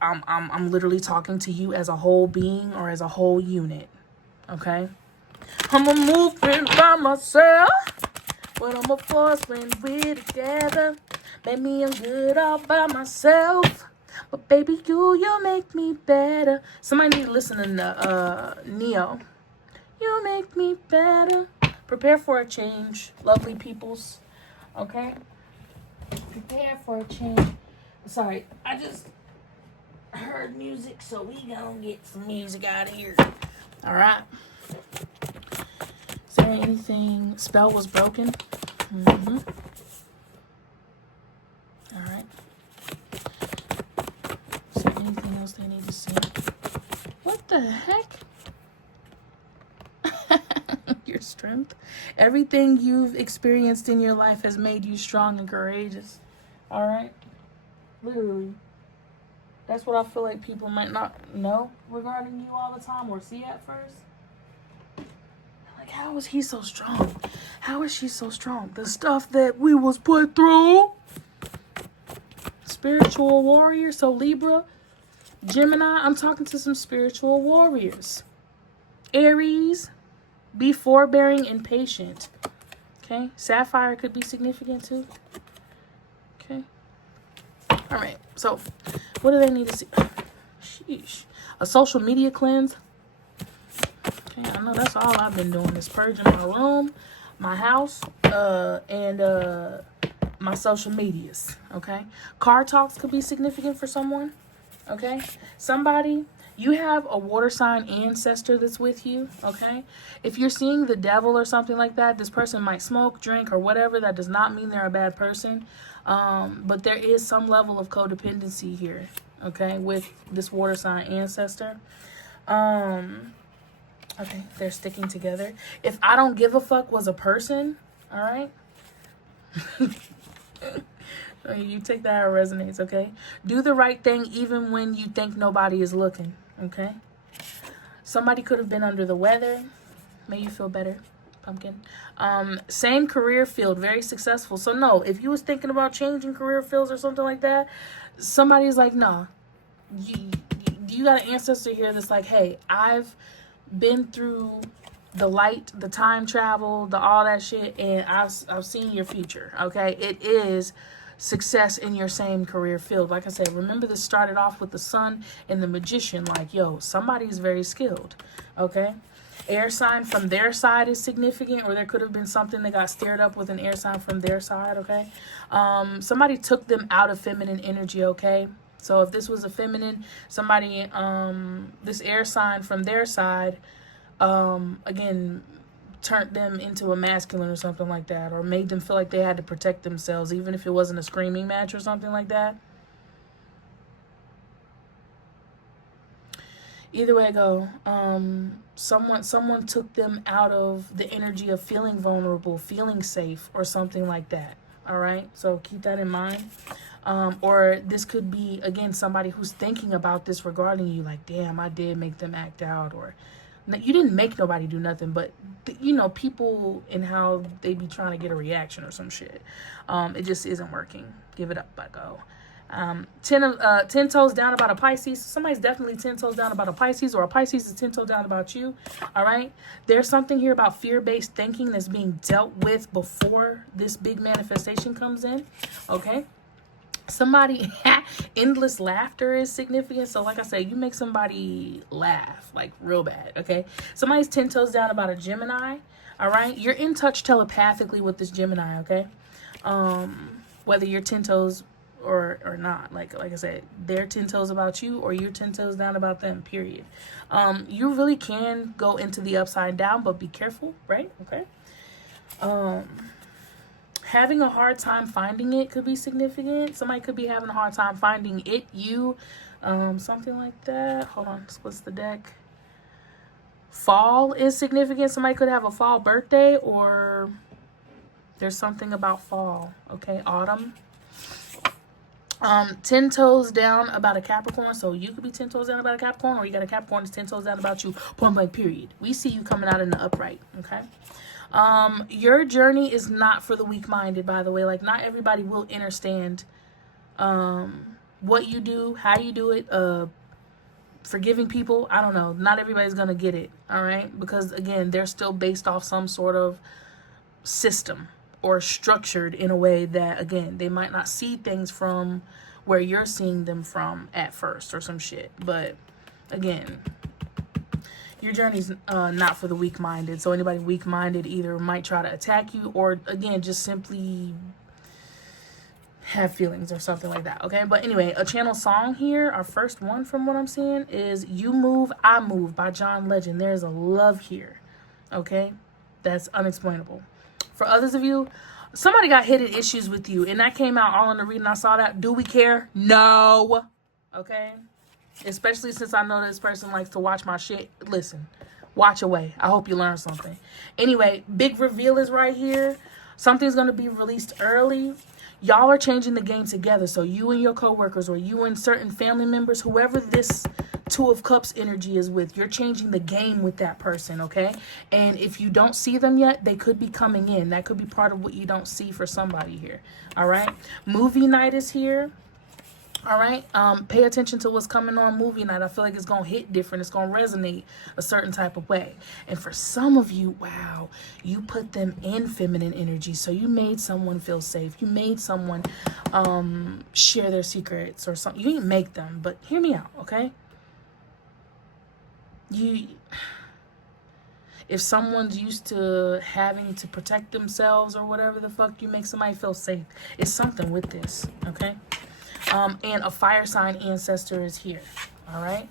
I'm literally talking to you as a whole being or as a whole unit. Okay, I'm a movement by myself, but I'm a force when we're together. Maybe I'm good all by myself, but baby, you make me better. Somebody need to listen to Neo. You make me better. Prepare for a change, lovely peoples. Okay? Prepare for a change. Sorry, I just heard music, so we gonna get some music out of here. Alright? Is there anything? Spell was broken? Mm-hmm. Alright. Is there anything else they need to see? What the heck? Your strength. Everything you've experienced in your life has made you strong and courageous. All right? Literally. That's what I feel like people might not know regarding you all the time or see at first. Like, how is he so strong? How is she so strong? The stuff that we was put through. Spiritual warrior. So Libra, Gemini, I'm talking to some spiritual warriors. Aries, be forbearing and patient. Okay. Sapphire could be significant too. Okay. All right. So what do they need to see? Sheesh. A social media cleanse. Okay. I know that's all I've been doing is purging my room, my house, and my social medias. Okay. Car talks could be significant for someone. Okay. Somebody. You have a water sign ancestor that's with you, okay? If you're seeing the devil or something like that, this person might smoke, drink, or whatever. That does not mean they're a bad person. But there is some level of codependency here, okay, with this water sign ancestor. Okay, they're sticking together. If I don't give a fuck was a person, all right? You take that how it resonates, okay? Do the right thing even when you think nobody is looking, okay? Somebody could have been under the weather. May you feel better, pumpkin. Same career field, very successful. So no, if you was thinking about changing career fields or something like that, somebody's like, nah. You got an ancestor here that's like, hey, I've been through the light, the time travel, the all that shit, and I've seen your future, okay? It is success in your same career field. Like I said, remember this started off with the sun and the magician. Like, yo, somebody's very skilled, okay? Air sign from their side is significant, or there could have been something that got stirred up with an air sign from their side, okay? Somebody took them out of feminine energy, okay? So if this was a feminine, somebody, this air sign from their side, again, turned them into a masculine or something like that, or made them feel like they had to protect themselves, even if it wasn't a screaming match or something like that. Either way I go, someone took them out of the energy of feeling vulnerable, feeling safe, or something like that. All right, so keep that in mind. Or this could be, again, somebody who's thinking about this regarding you, like, damn, I did make them act out, or you didn't make nobody do nothing, but you know, people and how they be trying to get a reaction or some shit. It just isn't working. Give it up, bucko. 10 toes down about a Pisces. Somebody's definitely 10 toes down about a Pisces, or a Pisces is 10 toes down about you. All right. There's something here about fear-based thinking that's being dealt with before this big manifestation comes in. Okay. Somebody, endless laughter is significant. So like I said, you make somebody laugh like real bad. Okay. Somebody's 10 toes down about a Gemini. All right. You're in touch telepathically with this Gemini. Okay. Whether you're 10 toes or not. Like I said, they're 10 toes about you, or you're 10 toes down about them, period. You really can go into the upside down, but be careful, right? Okay. Having a hard time finding it could be significant. Somebody could be having a hard time finding it, you, something like that. Hold on, what's the deck? Fall is significant. Somebody could have a fall birthday, or there's something about fall. Okay, autumn. 10 toes down about a Capricorn. So you could be 10 toes down about a Capricorn, or you got a Capricorn that's 10 toes down about you, point blank, period. We see you coming out in the upright. Okay. Your journey is not for the weak-minded, by the way. Like, not everybody will understand what you do, how you do it, forgiving people. I don't know. Not everybody's gonna get it, all right? Because, again, they're still based off some sort of system or structured in a way that, again, they might not see things from where you're seeing them from at first or some shit. But, again, your journey's not for the weak-minded. So anybody weak-minded either might try to attack you, or, again, just simply have feelings or something like that. Okay, but anyway, a channel song here, our first one from what I'm seeing, is You Move, I Move by John Legend. There's a love here. Okay, that's unexplainable. For others of you, somebody got hidden issues with you, and that came out all in the reading. I saw that. Do we care? No. Okay. Especially since I know this person likes to watch my shit. Listen, watch away. I hope you learn something. Anyway, big reveal is right here. Something's going to be released early. Y'all are changing the game together. So you and your coworkers, or you and certain family members, whoever this Two of Cups energy is with, you're changing the game with that person, okay? And if you don't see them yet, they could be coming in. That could be part of what you don't see for somebody here, all right? Movie night is here. All right, pay attention to what's coming on movie night. I feel like it's going to hit different. It's going to resonate a certain type of way. And for some of you, wow, you put them in feminine energy. So you made someone feel safe. You made someone share their secrets or something. You didn't make them, but hear me out, okay? If someone's used to having to protect themselves or whatever the fuck, you make somebody feel safe. It's something with this, okay? And a fire sign ancestor is here. All right.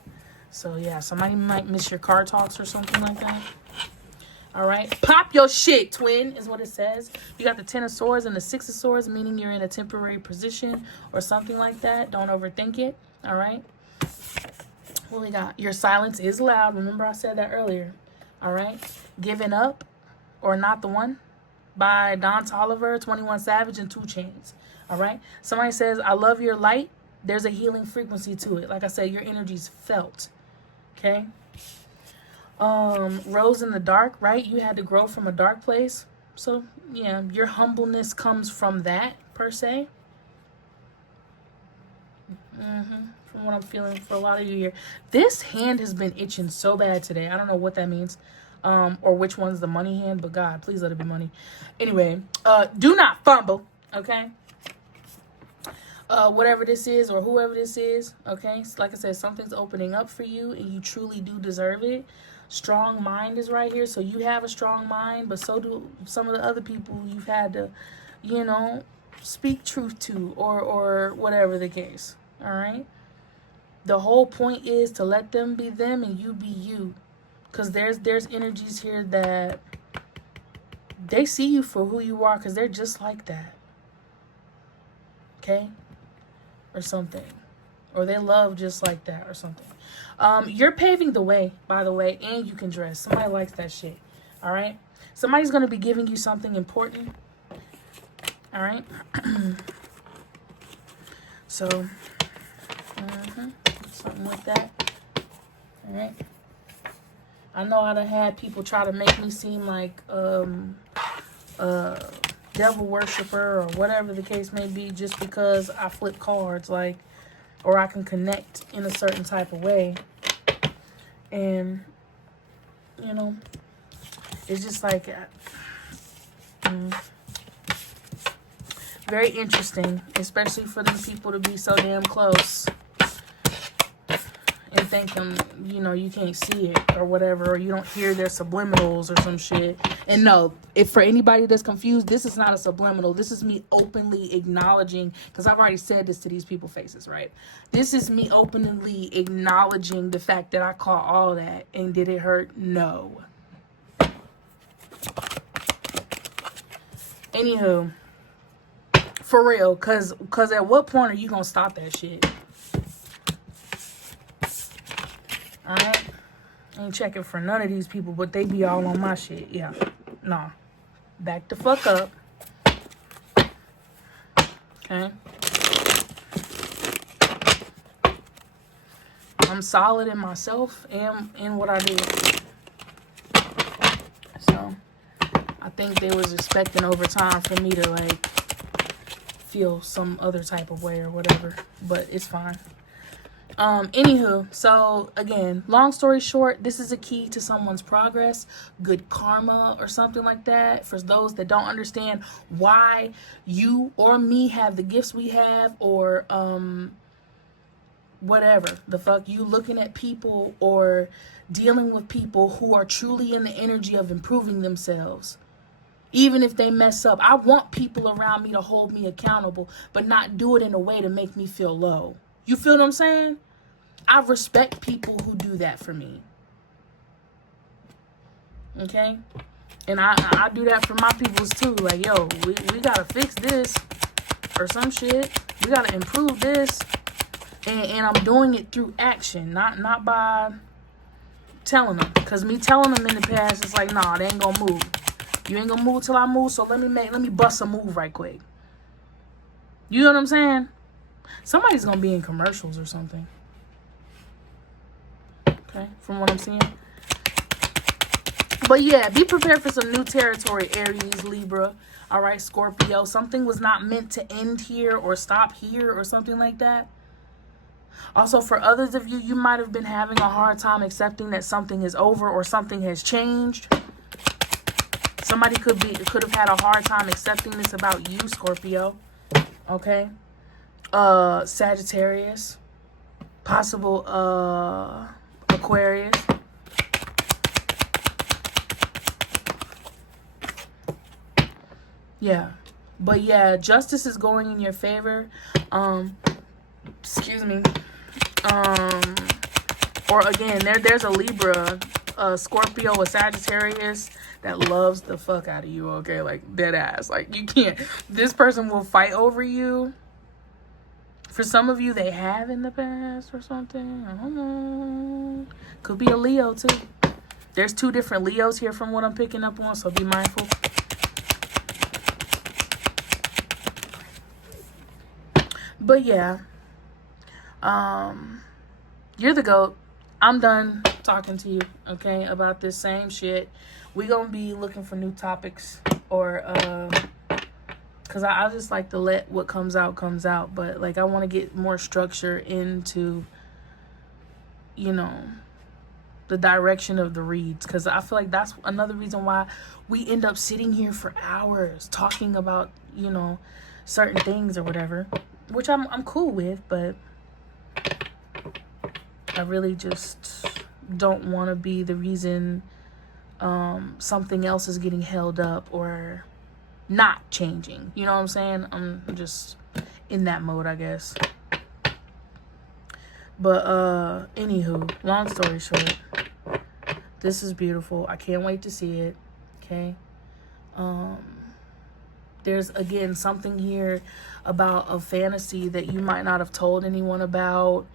So yeah, somebody might miss your car talks or something like that. All right. Pop your shit, twin, is what it says. You got the 10 of Swords and the 6 of Swords, meaning you're in a temporary position or something like that. Don't overthink it. All right. What we got? Your silence is loud. Remember I said that earlier. All right. Giving Up or Not the One by Don Toliver, 21 Savage, and 2 Chainz. All right. Somebody says, I love your light. There's a healing frequency to it. Like I said, your energy's felt. Okay. Rose in the dark, right? You had to grow from a dark place. So, yeah, your humbleness comes from that, per se. From what I'm feeling for a lot of you here. This hand has been itching so bad today. I don't know what that means. Or which one's the money hand, but God, please let it be money. Anyway, do not fumble, okay? Whatever this is or whoever this is, okay? So like I said, something's opening up for you and you truly do deserve it. Strong mind is right here. So you have a strong mind, but so do some of the other people you've had to, you know, speak truth to or whatever the case, all right? The whole point is to let them be them and you be you. Because there's energies here that they see you for who you are because they're just like that. Okay? Or something. Or they love just like that or something. You're paving the way, by the way, and you can dress. Somebody likes that shit. All right? Somebody's going to be giving you something important. All right? So, something like that. All right? I know I done had people try to make me seem like devil worshiper or whatever the case may be just because I flip cards, like, or I can connect in a certain type of way. And, you know, it's just like very interesting, especially for these people to be so damn close and think them, you know, you can't see it or whatever, or you don't hear their subliminals or some shit. And no, if for anybody that's confused, this is not a subliminal. This is me openly acknowledging, because I've already said this to these people's faces, right? This is me openly acknowledging the fact that I caught all that. And did it hurt? No. Anywho, for real, cause at what point are you gonna stop that shit? Alright? Ain't checking for none of these people, but they be all on my shit. Yeah. Nah. Back the fuck up. Okay? I'm solid in myself and in what I do. So, I think they was expecting over time for me to, like, feel some other type of way or whatever. But it's fine. Anywho, so again, long story short, this is a key to someone's progress, good karma or something like that. For those that don't understand why you or me have the gifts we have, or whatever the fuck, you looking at people or dealing with people who are truly in the energy of improving themselves. Even if they mess up, I want people around me to hold me accountable, but not do it in a way to make me feel low. You feel what I'm saying? I respect people who do that for me. Okay? And I do that for my peoples too. Like, yo, we gotta fix this or some shit. We gotta improve this. And I'm doing it through action, not by telling them. Because me telling them in the past, it's like, nah, they ain't gonna move. You ain't gonna move till I move, so let me bust a move right quick. You know what I'm saying? Somebody's gonna be in commercials or something. Okay, from what I'm seeing. But yeah, be prepared for some new territory, Aries, Libra. All right, Scorpio. Something was not meant to end here or stop here or something like that. Also, for others of you, you might have been having a hard time accepting that something is over or something has changed. Somebody could have had a hard time accepting this about you, Scorpio. Okay. Sagittarius. Possible Aquarius. Yeah. But yeah, justice is going in your favor. Excuse me. Or again, there's a Libra, a Scorpio, a Sagittarius that loves the fuck out of you, okay? Like, dead ass. Like, you can't. This person will fight over you. For some of you, they have in the past or something. I don't know. Could be a Leo, too. There's 2 different Leos here from what I'm picking up on, so be mindful. But, yeah. You're the GOAT. I'm done talking to you, okay, about this same shit. We gonna be looking for new topics, or because I just like to let what comes out, but like I want to get more structure into, you know, the direction of the reads, because I feel like that's another reason why we end up sitting here for hours talking about, you know, certain things or whatever, which I'm cool with, but I really just don't want to be the reason something else is getting held up or not changing. You know what I'm saying? I'm just in that mode, I guess. But anywho, long story short, this is beautiful. I can't wait to see it. Okay. There's again something here about a fantasy that you might not have told anyone about,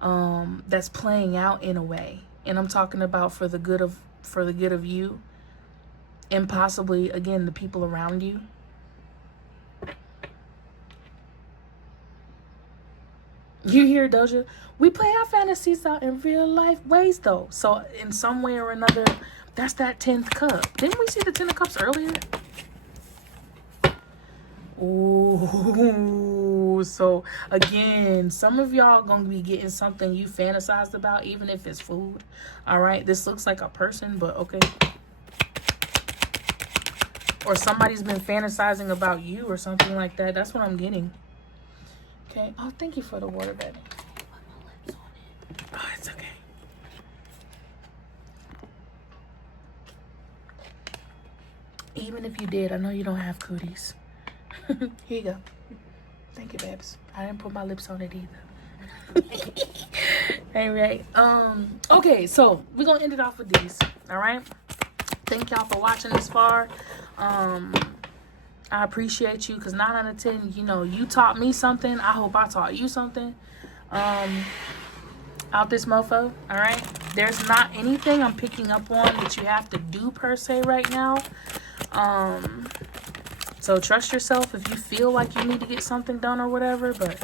that's playing out in a way, and I'm talking about for the good of you, and possibly again the people around you. You hear, Doja? We play our fantasies out in real life ways, though. So in some way or another, that's that 10th cup. Didn't we see the 10 of cups earlier? Ooh, so again, some of y'all gonna be getting something you fantasized about, even if it's food. All right, this looks like a person, but okay. Or somebody's been fantasizing about you or something like that. That's what I'm getting. Okay. Oh, thank you for the water, baby. Oh, it's okay. Even if you did, I know you don't have cooties. Here you go. Thank you, babes. I didn't put my lips on it either. All right. Okay, so we're gonna end it off with these. All right. Thank y'all for watching this far. I appreciate you, because 9 out of 10, you know, you taught me something. I hope I taught you something. Out this mofo. All right. There's not anything I'm picking up on that you have to do per se right now. So trust yourself if you feel like you need to get something done or whatever. But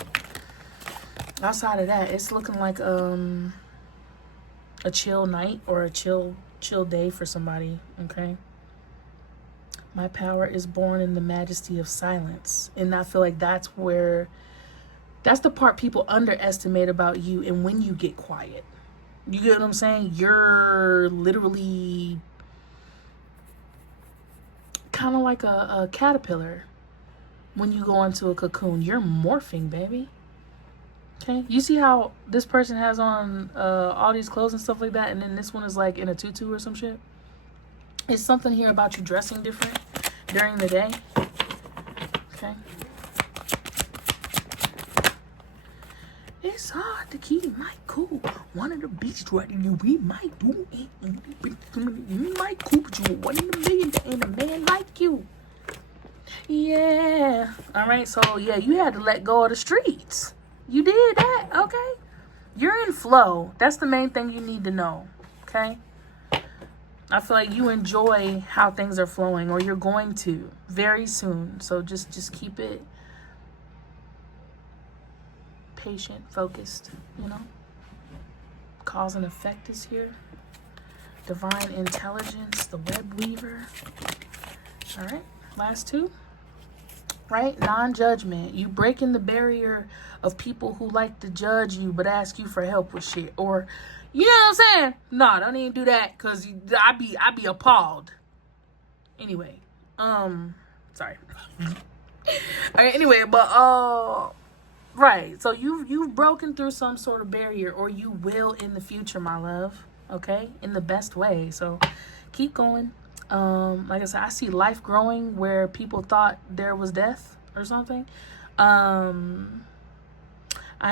outside of that, it's looking like a chill night or a chill day for somebody. Okay. My power is born in the majesty of silence. And I feel like that's the part people underestimate about you. And when you get quiet, you get what I'm saying? You're literally kind of like a caterpillar. When you go into a cocoon, you're morphing, baby. Okay. You see how this person has on all these clothes and stuff like that, and then this one is like in a tutu or some shit? It's something here about you dressing different during the day. Okay. It's hard to keep my cool. One of the beats right you we might do it. You might cool, but you one in a million. There ain't a man like you. Yeah. All right. So yeah, you had to let go of the streets. You did that. Okay. You're in flow. That's the main thing you need to know. Okay. I feel like you enjoy how things are flowing, or you're going to very soon. So just keep it patient, focused, you know. Cause and effect is here. Divine intelligence, the web weaver. All right, last two. Right? Non-judgment. You breaking the barrier of people who like to judge you but ask you for help with shit. Or, you know what I'm saying? No, don't even do that, because I be appalled. Anyway, sorry. All right, anyway, but right. So you've broken through some sort of barrier, or you will in the future, my love. Okay? In the best way. So keep going. Like I said, I see life growing where people thought there was death or something. I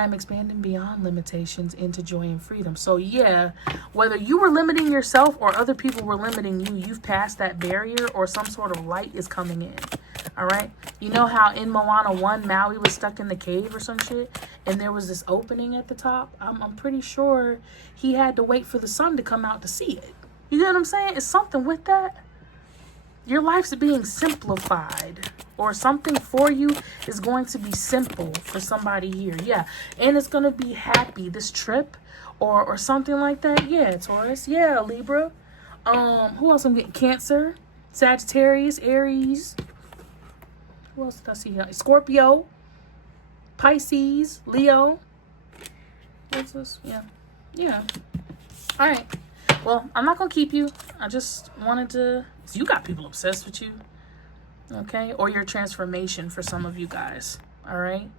am expanding beyond limitations into joy and freedom. So yeah, whether you were limiting yourself or other people were limiting you, you've passed that barrier, or some sort of light is coming in. All right. You know how in Moana 1, Maui was stuck in the cave or some shit, and there was this opening at the top? I'm pretty sure he had to wait for the sun to come out to see it. You know what I'm saying? It's something with that. Your life's being simplified, or something for you is going to be simple for somebody here. Yeah. And it's going to be happy, this trip, or something like that. Yeah, Taurus. Yeah, Libra. Who else I'm getting? Cancer, Sagittarius, Aries. Who else did I see here? Scorpio, Pisces, Leo. What's this? Yeah. Yeah. All right. Well, I'm not going to keep you. I just wanted to... You got people obsessed with you. Okay? Or your transformation for some of you guys. All right?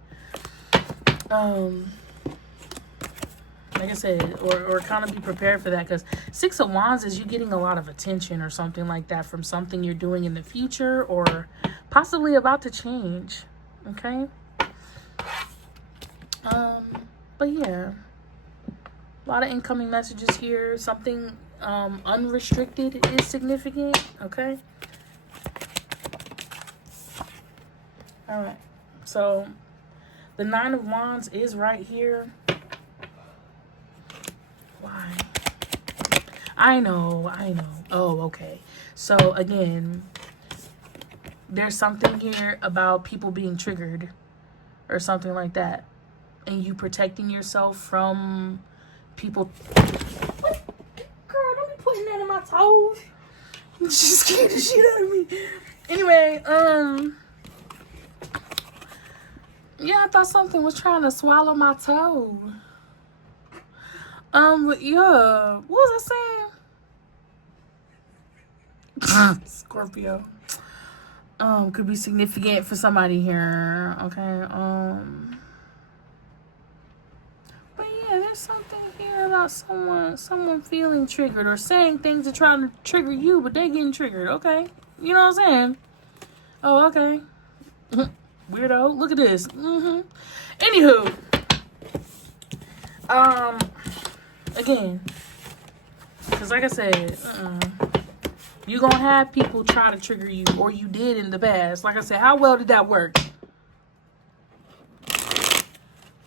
Like I said, or kind of be prepared for that. Because 6 of Wands is you getting a lot of attention or something like that from something you're doing in the future, or possibly about to change. Okay? But yeah. A lot of incoming messages here. Something unrestricted is significant. Okay. All right. So the 9 of Wands is right here. Why? I know. Oh, okay. So again, there's something here about people being triggered or something like that, and you protecting yourself from people. What? Girl, don't be putting that in my toes. She scared the shit out of me. Anyway, yeah, I thought something was trying to swallow my toe. But yeah, what was I saying? Scorpio. Could be significant for somebody here. Okay. But yeah, there's something here about someone feeling triggered, or saying things that trying to trigger you, but they getting triggered. Okay. You know what I'm saying? Oh, okay. Weirdo. Look at this. Anywho. Again. Because like I said, you're going to have people try to trigger you. Or you did in the past. Like I said, how well did that work?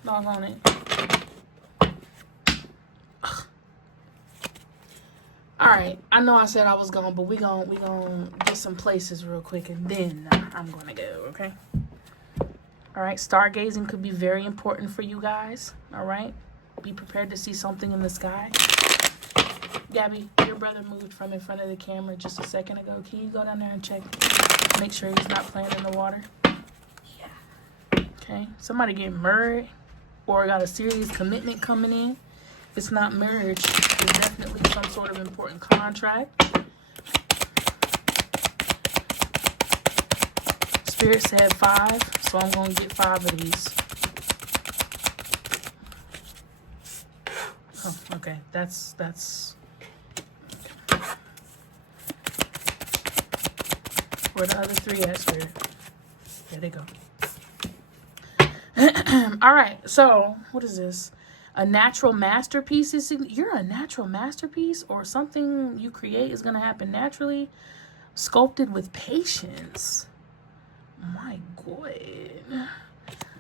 Log on it. Alright, I know I said I was gone, but we gonna get some places real quick and then I'm gonna go, okay? Alright, stargazing could be very important for you guys. Alright? Be prepared to see something in the sky. Gabby, your brother moved from in front of the camera just a second ago. Can you go down there and check? Make sure he's not playing in the water. Yeah. Okay. Somebody getting married or got a serious commitment coming in. If it's not marriage, it's definitely some sort of important contract. Spirit said 5, so I'm going to get 5 of these. Oh, okay. That's where the other 3 at, Spirit? There they go. All right. So, what is this? A natural masterpiece is... You're a natural masterpiece, or something you create is going to happen naturally. Sculpted with patience. My God.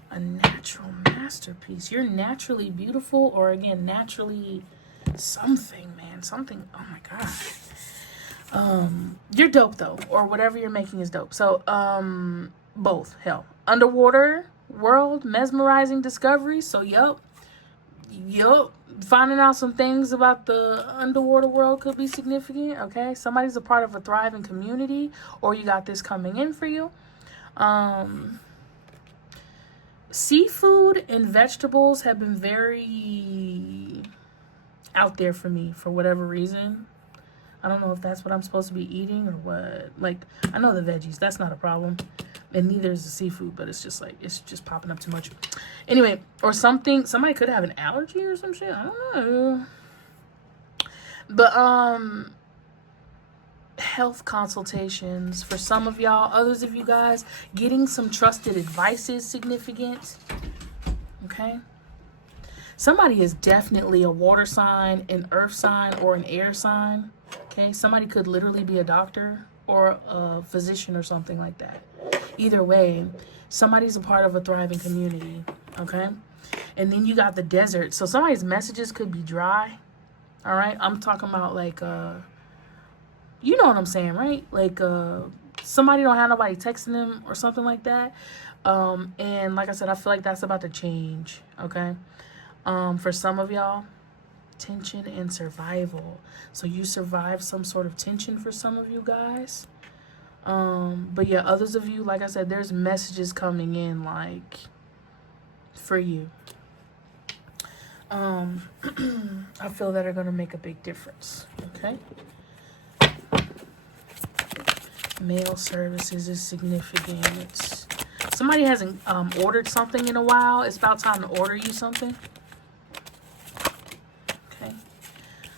A natural masterpiece. You're naturally beautiful, or again, naturally something, man. Something. Oh my God. You're dope though, or whatever you're making is dope. So, both. Hell. Underwater world, mesmerizing discovery. So, yup. Finding out some things about the underwater world could be significant. Okay. Somebody's a part of a thriving community, or you got this coming in for you. Seafood and vegetables have been very out there for me for whatever reason. I don't know if that's what I'm supposed to be eating or what. Like, I know the veggies, that's not a problem. And neither is the seafood, but it's just like, it's just popping up too much. Anyway, or something, somebody could have an allergy or some shit. I don't know. But, health consultations for some of y'all. Others of you guys, getting some trusted advice is significant. Okay. Somebody is definitely a water sign, an earth sign, or an air sign. Okay. Somebody could literally be a doctor or a physician or something like that. Either way, somebody's a part of a thriving community. Okay. And then you got the desert. So somebody's messages could be dry. All right. I'm talking about like, you know what I'm saying, right? Like, somebody don't have nobody texting them or something like that. And like I said, I feel like that's about to change, okay? For some of y'all, tension and survival. So you survive some sort of tension for some of you guys. But yeah, others of you, like I said, there's messages coming in, like, for you. I feel that are going to make a big difference, okay? Mail services is significant. Somebody hasn't ordered something in a while. It's about time to order you something. Okay.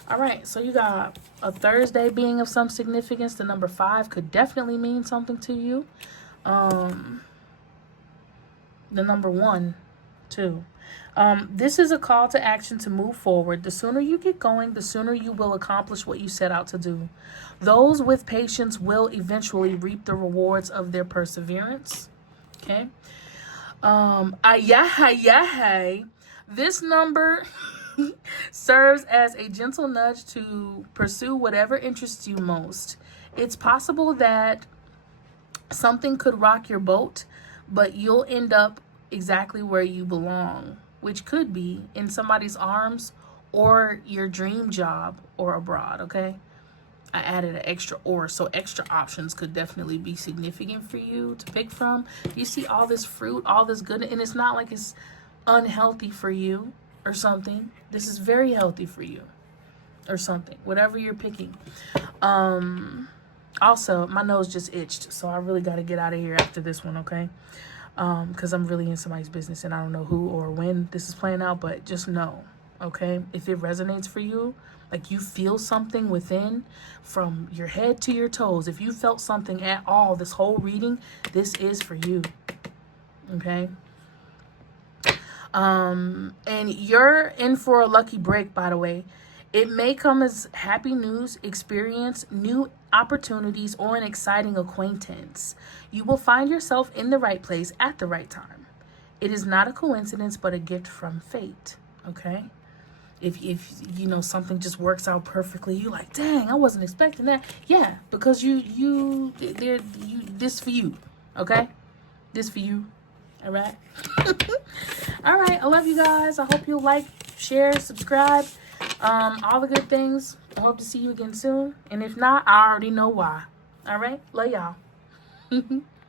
All right. So you got a Thursday being of some significance. The number 5 could definitely mean something to you. The number 1, too. This is a call to action to move forward. The sooner you get going, the sooner you will accomplish what you set out to do. Those with patience will eventually reap the rewards of their perseverance. Okay. This number serves as a gentle nudge to pursue whatever interests you most. It's possible that something could rock your boat, but you'll end up exactly where you belong, which could be in somebody's arms or your dream job or abroad, okay? I added an extra or, so extra options could definitely be significant for you to pick from. You see all this fruit, all this good, and it's not like it's unhealthy for you or something. This is very healthy for you or something, whatever you're picking. Also, my nose just itched, so I really got to get out of here after this one, okay? Because I'm really in somebody's business and I don't know who or when this is playing out, but just know, okay? If it resonates for you, like you feel something within from your head to your toes, if you felt something at all this whole reading, this is for you. Okay. And you're in for a lucky break, by the way. It may come as happy news, experience, new opportunities, or an exciting acquaintance. You will find yourself in the right place at the right time. It is not a coincidence, but a gift from fate. Okay? If you know something just works out perfectly, you're like, dang, I wasn't expecting that. Yeah, because you this for you. Okay? This for you. All right. All right. I love you guys. I hope you'll like, share, subscribe, all the good things. I hope to see you again soon. And if not, I already know why. All right. Love y'all.